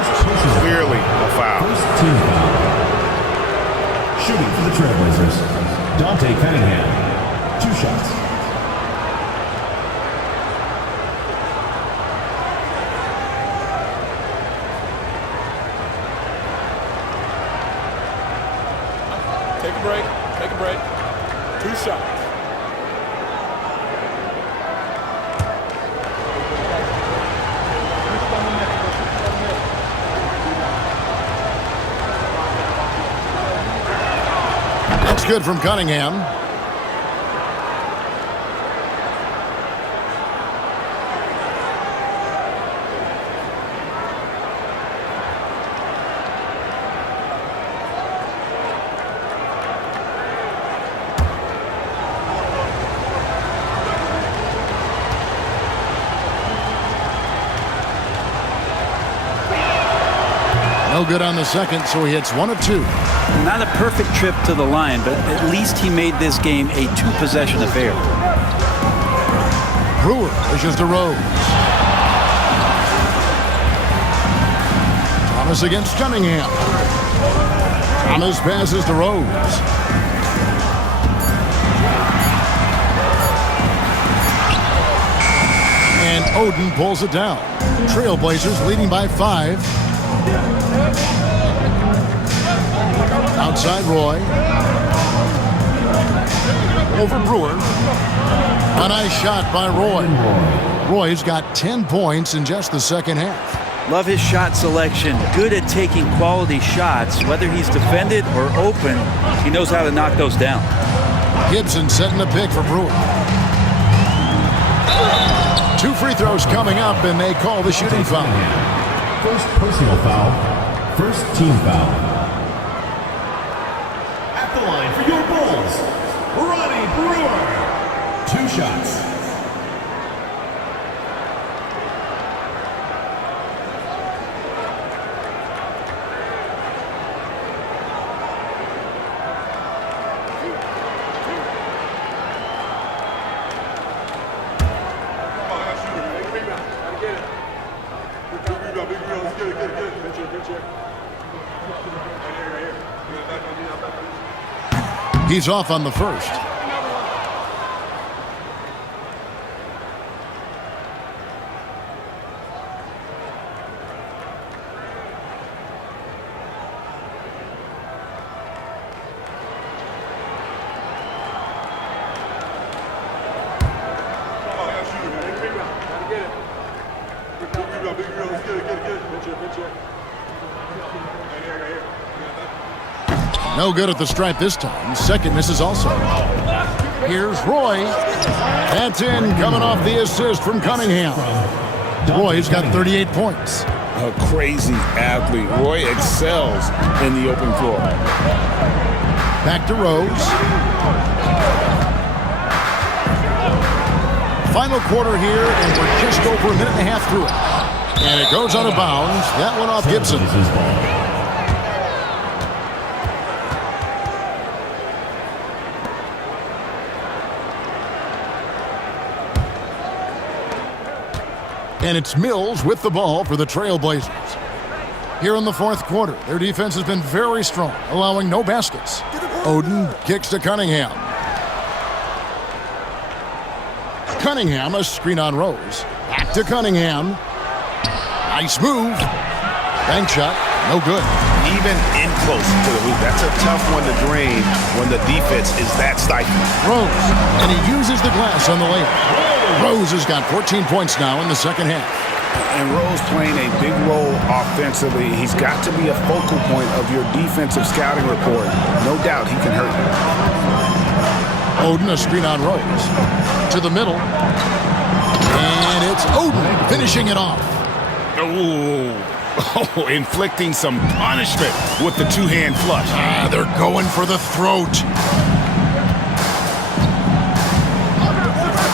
Clearly a foul. Team foul. Shooting for the Trailblazers, Dante Cunningham. 2 shots. Take a break. Take a break. 2 shots. That's good from Cunningham. good on the second, so he hits 1 of 2. Not a perfect trip to the line, but at least he made this game a 2-possession affair. Brewer pushes to Rose. Thomas against Cunningham. Thomas passes to Rose. And Oden pulls it down. Trailblazers leading by 5. Outside Roy. Over Brewer. A nice shot by Roy. Roy's got 10 points in just the second half. Love his shot selection. Good at taking quality shots. Whether he's defended or open, he knows how to knock those down. Gibson setting the pick for Brewer. 2 free throws coming up, and they call the shooting foul. First personal foul. First team foul. At the line for your Bulls, Ronnie Brewer. 2 shots. He's off on the first. No good at the stripe this time. Second misses also. Here's Roy. That's in, coming off the assist from Cunningham. Roy's got 38 points. A crazy athlete. Roy excels in the open floor. Back to Rose. Final quarter here, and we're just over a minute and a half through it. And it goes out of bounds. That one off Gibson. And it's Mills with the ball for the Trailblazers. Here in the fourth quarter, their defense has been very strong, allowing no baskets. Oden kicks to Cunningham. Cunningham, a screen on Rose. Back to Cunningham. Nice move. Bank shot, no good. Even in close to the hoop. That's a tough one to drain when the defense is that stifling. Rose, and he uses the glass on the layup. Rose has got 14 points now in the second half. And Rose playing a big role offensively. He's got to be a focal point of your defensive scouting report. No doubt he can hurt you. Oden, a screen on Rose. To the middle. And it's Oden finishing it off. Oh, inflicting some punishment with the two-hand flush. They're going for the throat.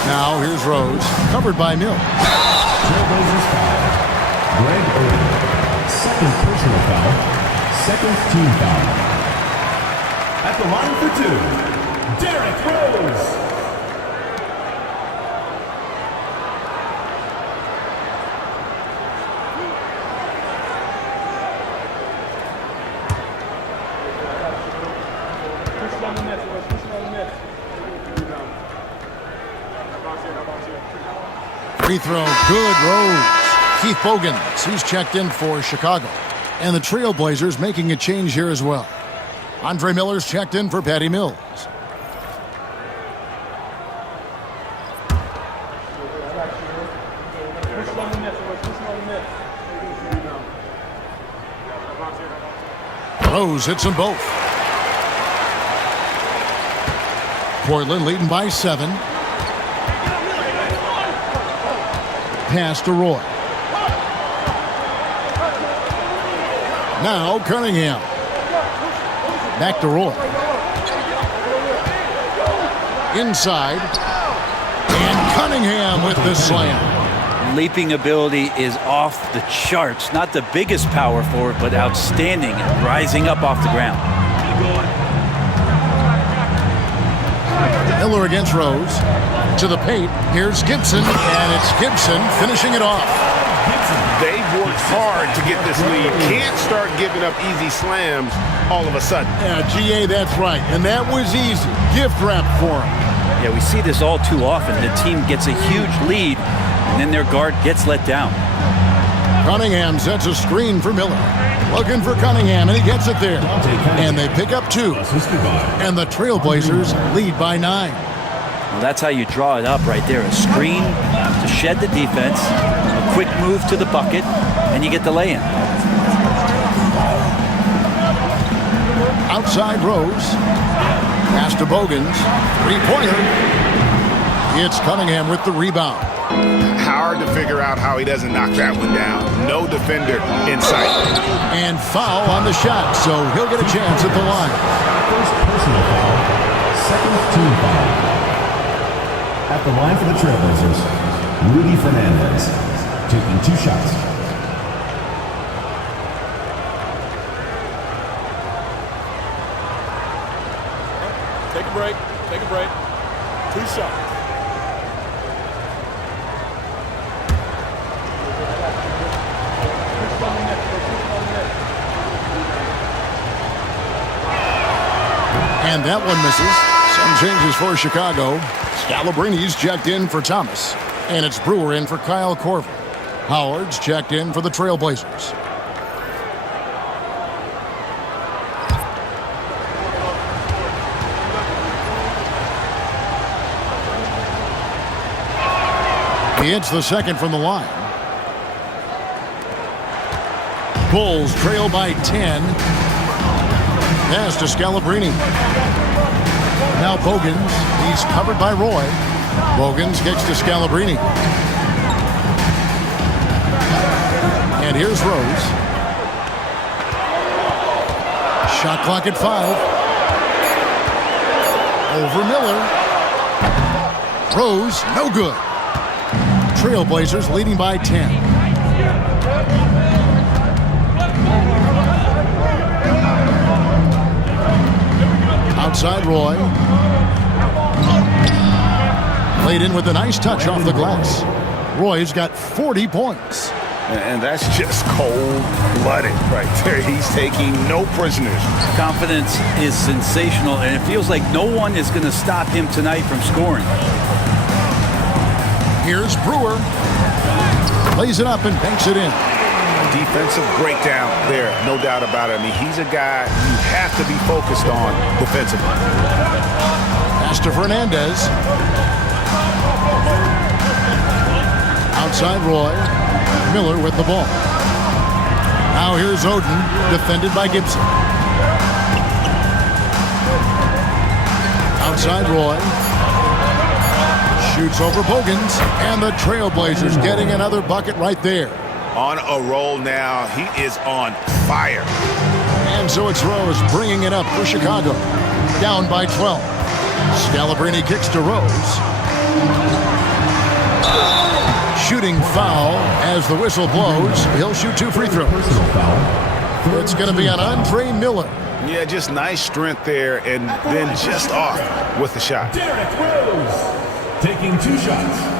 Now here's Rose, covered by Mills. Trailblazers foul. Greg Oden. Second personal foul. Second team foul. At the line for 2, Derrick Rose. Free throw, good, Rose. Keith Bogans, he's checked in for Chicago. And the Trailblazers making a change here as well. Andre Miller's checked in for Patty Mills. Rose hits them both. Portland leading by 7. Pass to Roy. Now Cunningham. Back to Roy. Inside. And Cunningham with the slam. leaping ability is off the charts. Not the biggest power forward, but outstanding at rising up off the ground. Miller against Rose. To the paint. Here's Gibson, and it's Gibson finishing it off. They've worked hard to get this lead. Can't start giving up easy slams all of a sudden. Yeah, GA, that's right. And that was easy. Gift wrap for him. Yeah, we see this all too often. The team gets a huge lead, and then their guard gets let down. Cunningham sets a screen for Miller. Looking for Cunningham, and he gets it there. And they pick up 2. And the Trailblazers lead by 9. Well, that's how you draw it up right there. A screen to shed the defense, a quick move to the bucket, and you get the lay-in. Outside Rose. Pass to Bogans. 3-pointer. It's Cunningham with the rebound. Hard to figure out how he doesn't knock that one down. No defender in sight. And foul on the shot, so he'll get a chance at the line. First personal foul, second team foul. At the line for the Trailblazers, Rudy Fernandez, taking 2 shots. Take a break. Take a break. 2 shots. And that one misses. Some changes for Chicago. Scalabrini's checked in for Thomas. And it's Brewer in for Kyle Korver. Howard's checked in for the Trailblazers. He hits the second from the line. Bulls trail by 10. Pass to Scalabrini. Now Bogans. He's covered by Roy. Bogans kicks to Scalabrini. And here's Rose. Shot clock at 5. Over Miller. Rose, no good. Trailblazers leading by 10. Outside Roy. Played in with a nice touch off the glass. Roy's got 40 points. And that's just cold-blooded right there. He's taking no prisoners. Confidence is sensational, and it feels like no one is going to stop him tonight from scoring. Here's Brewer. Plays it up and banks it in. Defensive breakdown there, no doubt about it. I mean, he's a guy you have to be focused on defensively. Pass to Fernandez. Outside Roy. Miller with the ball. Now here's Oden, defended by Gibson. Outside Roy. Shoots over Bogans, and the Trailblazers getting another bucket right there. On a roll now. He is on fire. And so it's Rose bringing it up for Chicago. Down by 12. Scalabrini kicks to Rose. Shooting foul as the whistle blows. He'll shoot 2 free throws. It's going to be on Andre Miller. Yeah, just nice strength there, and then just off with the shot. Derrick Rose, taking 2 shots.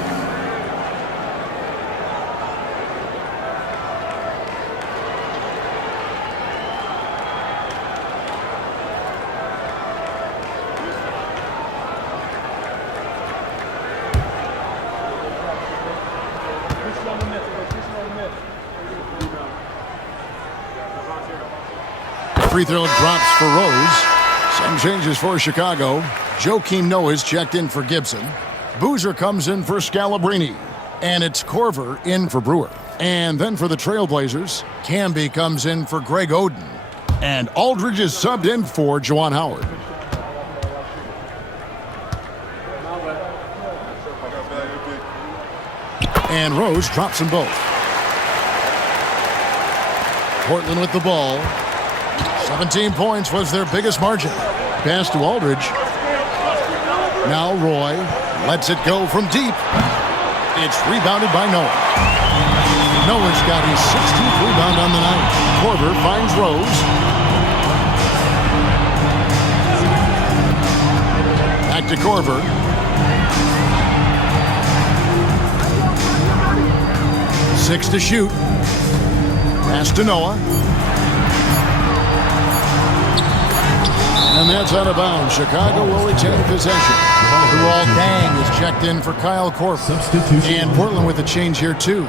Free throw drops for Rose. Some changes for Chicago. Joakim Noah's checked in for Gibson. Boozer comes in for Scalabrini. And it's Korver in for Brewer. And then for the Trailblazers, Camby comes in for Greg Oden. And Aldridge is subbed in for Juwan Howard. And Rose drops them both. Portland with the ball. 17 points was their biggest margin. Pass to Aldridge. Now Roy lets it go from deep. It's rebounded by Noah. Noah's got his 16th rebound on the night. Korver finds Rose. Back to Korver. Six to shoot. Pass to Noah. And that's out of bounds. Chicago will retain possession. Luol Deng is checked in for Kyle Korver. Substitution. And Portland with a change here too.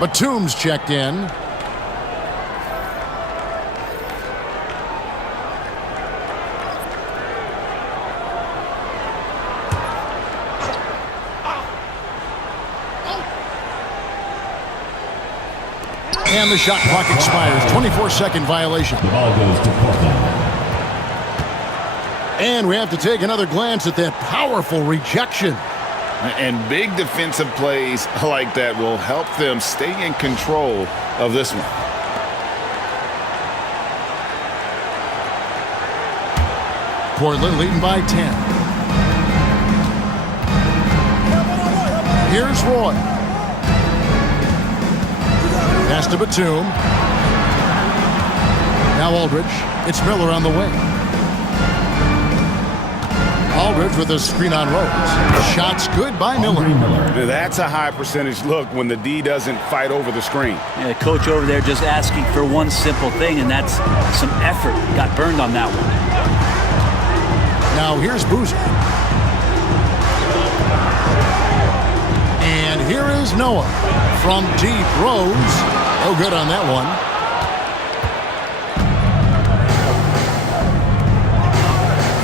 Batum's checked in. And the shot clock expires. 24-second violation. The ball goes to Portland. And we have to take another glance at that powerful rejection. And big defensive plays like that will help them stay in control of this one. Portland leading by 10. Here's Roy. Pass to Batum. Now Aldridge. It's Miller on the wing. Aldridge with a screen on Rose. Shots good by Miller. That's a high percentage look when the D doesn't fight over the screen. Yeah, coach over there just asking for one simple thing, and that's some effort. Got burned on that one. Now here's Boozer. And here is Noah. From deep, Rose. Oh, good on that one.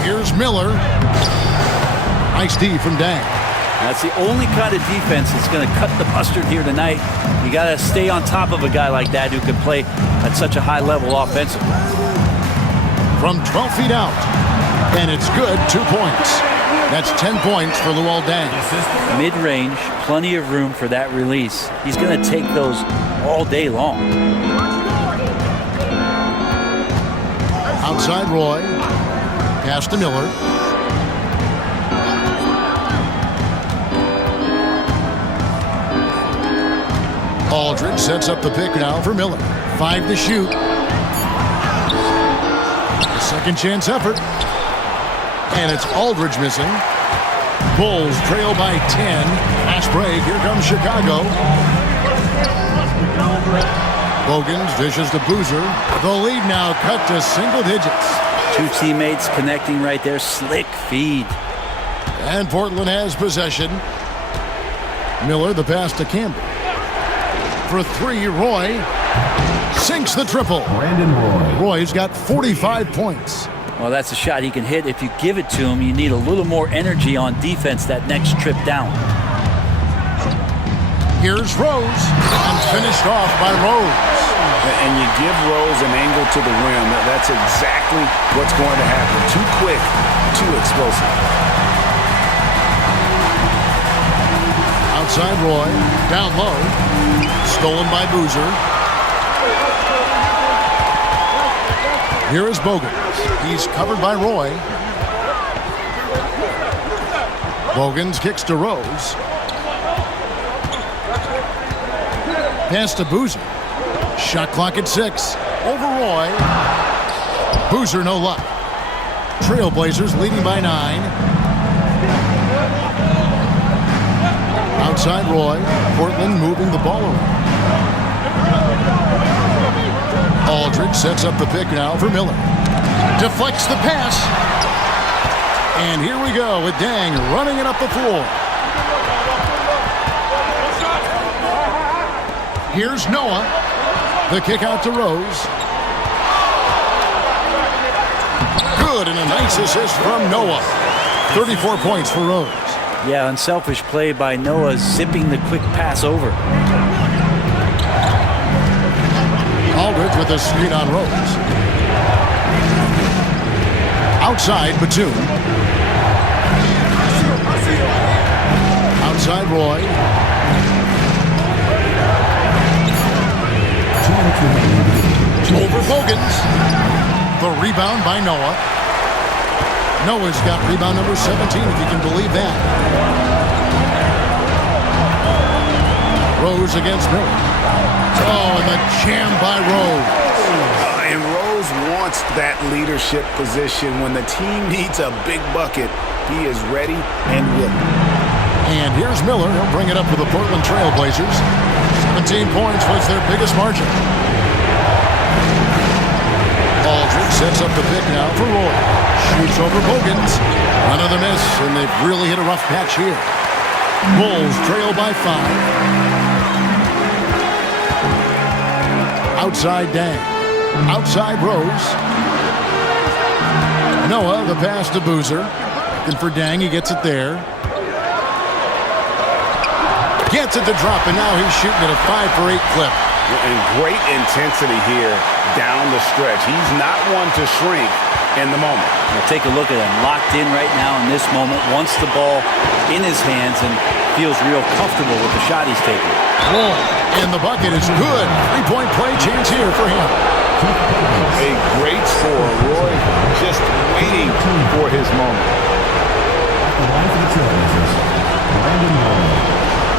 Here's Miller. Nice D from Deng. That's the only kind of defense that's going to cut the mustard here tonight. You got to stay on top of a guy like that who can play at such a high level offensively. From 12 feet out. And it's good. 2 points. That's 10 points for Luol Deng. Mid-range, plenty of room for that release. He's going to take those all day long. Outside Roy. Pass to Miller. Aldridge sets up the pick now for Miller. 5 to shoot. A second chance effort. And it's Aldridge missing. Bulls trail by 10. Fast break. Here comes Chicago. Bogans dishes to Boozer. The lead now cut to single digits. Two teammates connecting right there. Slick feed. And Portland has possession. Miller the pass to Campbell. For three, Roy sinks the triple. Brandon Roy. Roy's got 45 points. Well, that's a shot he can hit. If you give it to him, you need a little more energy on defense that next trip down. Here's Rose. And finished off by Rose. And you give Rose an angle to the rim. That's exactly what's going to happen. Too quick, too explosive. Outside Roy. Down low. Stolen by Boozer. Here is Bogans. He's covered by Roy. Bogans kicks to Rose. Pass to Boozer. Shot clock at 6. Over Roy. Boozer no luck. Trailblazers leading by 9. Outside Roy. Portland moving the ball around. Aldridge sets up the pick now for Miller. Deflects the pass. And here we go with Deng running it up the floor. Here's Noah. The kick out to Rose. Good, and a nice assist from Noah. 34 points for Rose. Yeah, unselfish play by Noah, zipping the quick pass over. Aldridge with a screen on Rose. Outside, Batum. Outside, Roy. Over Bogans. The rebound by Noah. Noah's got rebound number 17, if you can believe that. Rose against Miller. Oh, and the jam by Rose. And Rose wants that leadership position. When the team needs a big bucket, he is ready and willing. And here's Miller. He'll bring it up for the Portland Trail Blazers. 17 points was their biggest margin. Aldridge sets up the pick now for Roy. Shoots over Bogans. Another miss, and they've really hit a rough patch here. Bulls trail by 5. Outside Dang. Outside Rose. Noah, the pass to Boozer. Looking for Dang, he gets it there. Gets it to drop, and now he's shooting at a 5-for-8 clip. And great intensity here down the stretch. He's not one to shrink in the moment. Now take a look at him, locked in right now in this moment, wants the ball in his hands and feels real comfortable with the shot he's taking. Oh, and the bucket is good. 3-point play chance here for him. A great score. Roy just waiting for his moment. At the line for the Trailblazers, Brandon Roy.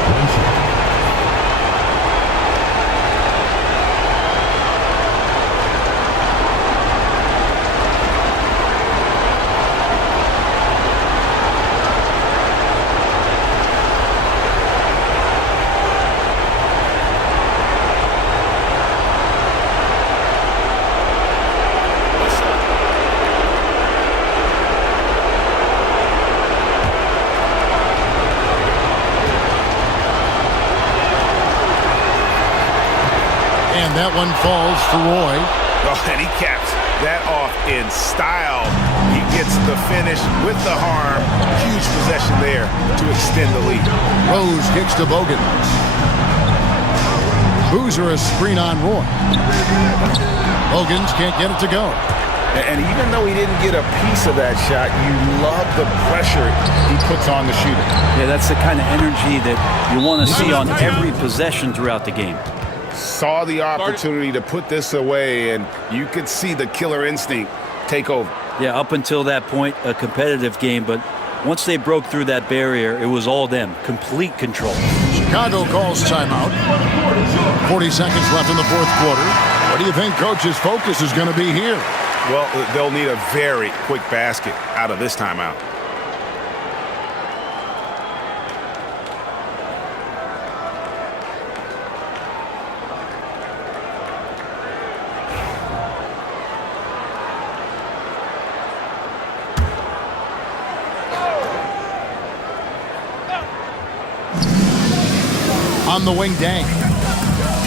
One shot. That one falls for Roy. Oh, and he caps that off in style. He gets the finish with the harm. Huge possession there to extend the lead. Rose kicks to Bogans. Boozer a screen on Roy. Bogans can't get it to go. And even though he didn't get a piece of that shot, you love the pressure he puts on the shooter. Yeah, that's the kind of energy that you want to see on every possession throughout the game. Saw the opportunity to put this away, and you could see the killer instinct take over. Yeah, up until that point, a competitive game, but once they broke through that barrier, it was all them. Complete control. Chicago calls timeout. 40 seconds left in the fourth quarter. What do you think Coach's focus is going to be here? Well, they'll need a very quick basket out of this timeout. On the wing, Dang.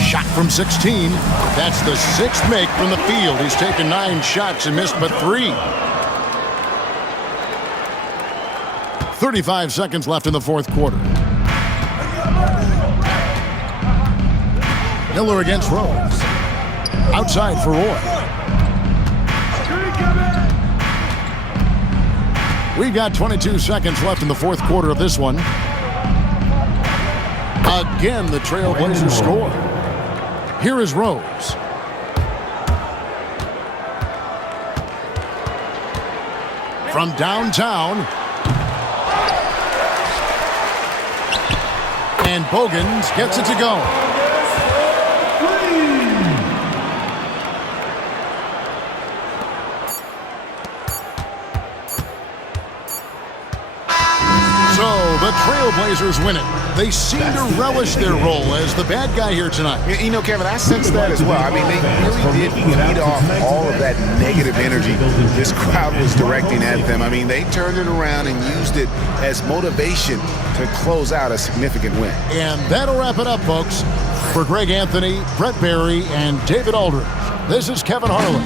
Shot from 16. That's the 6th make from the field. He's taken 9 shots and missed but 3. 35 seconds left in the fourth quarter. Miller against Rose. Outside for Roy. We've got 22 seconds left in the fourth quarter of this one. Again, the Trailblazers score. Here is Rose. From downtown. And Bogans gets it to go. The Trailblazers win it. They seem to relish their role as the bad guy here tonight. You know, Kevin, I sense that as well. I mean, they really did feed off all of that negative energy this crowd was directing at them. I mean, they turned it around and used it as motivation to close out a significant win. And that'll wrap it up, folks. For Greg Anthony, Brett Barry, and David Aldridge, this is Kevin Harlan.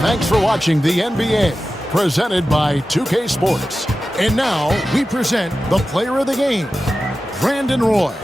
Thanks for watching the NBA, presented by 2K Sports. And now we present the player of the game, Brandon Roy.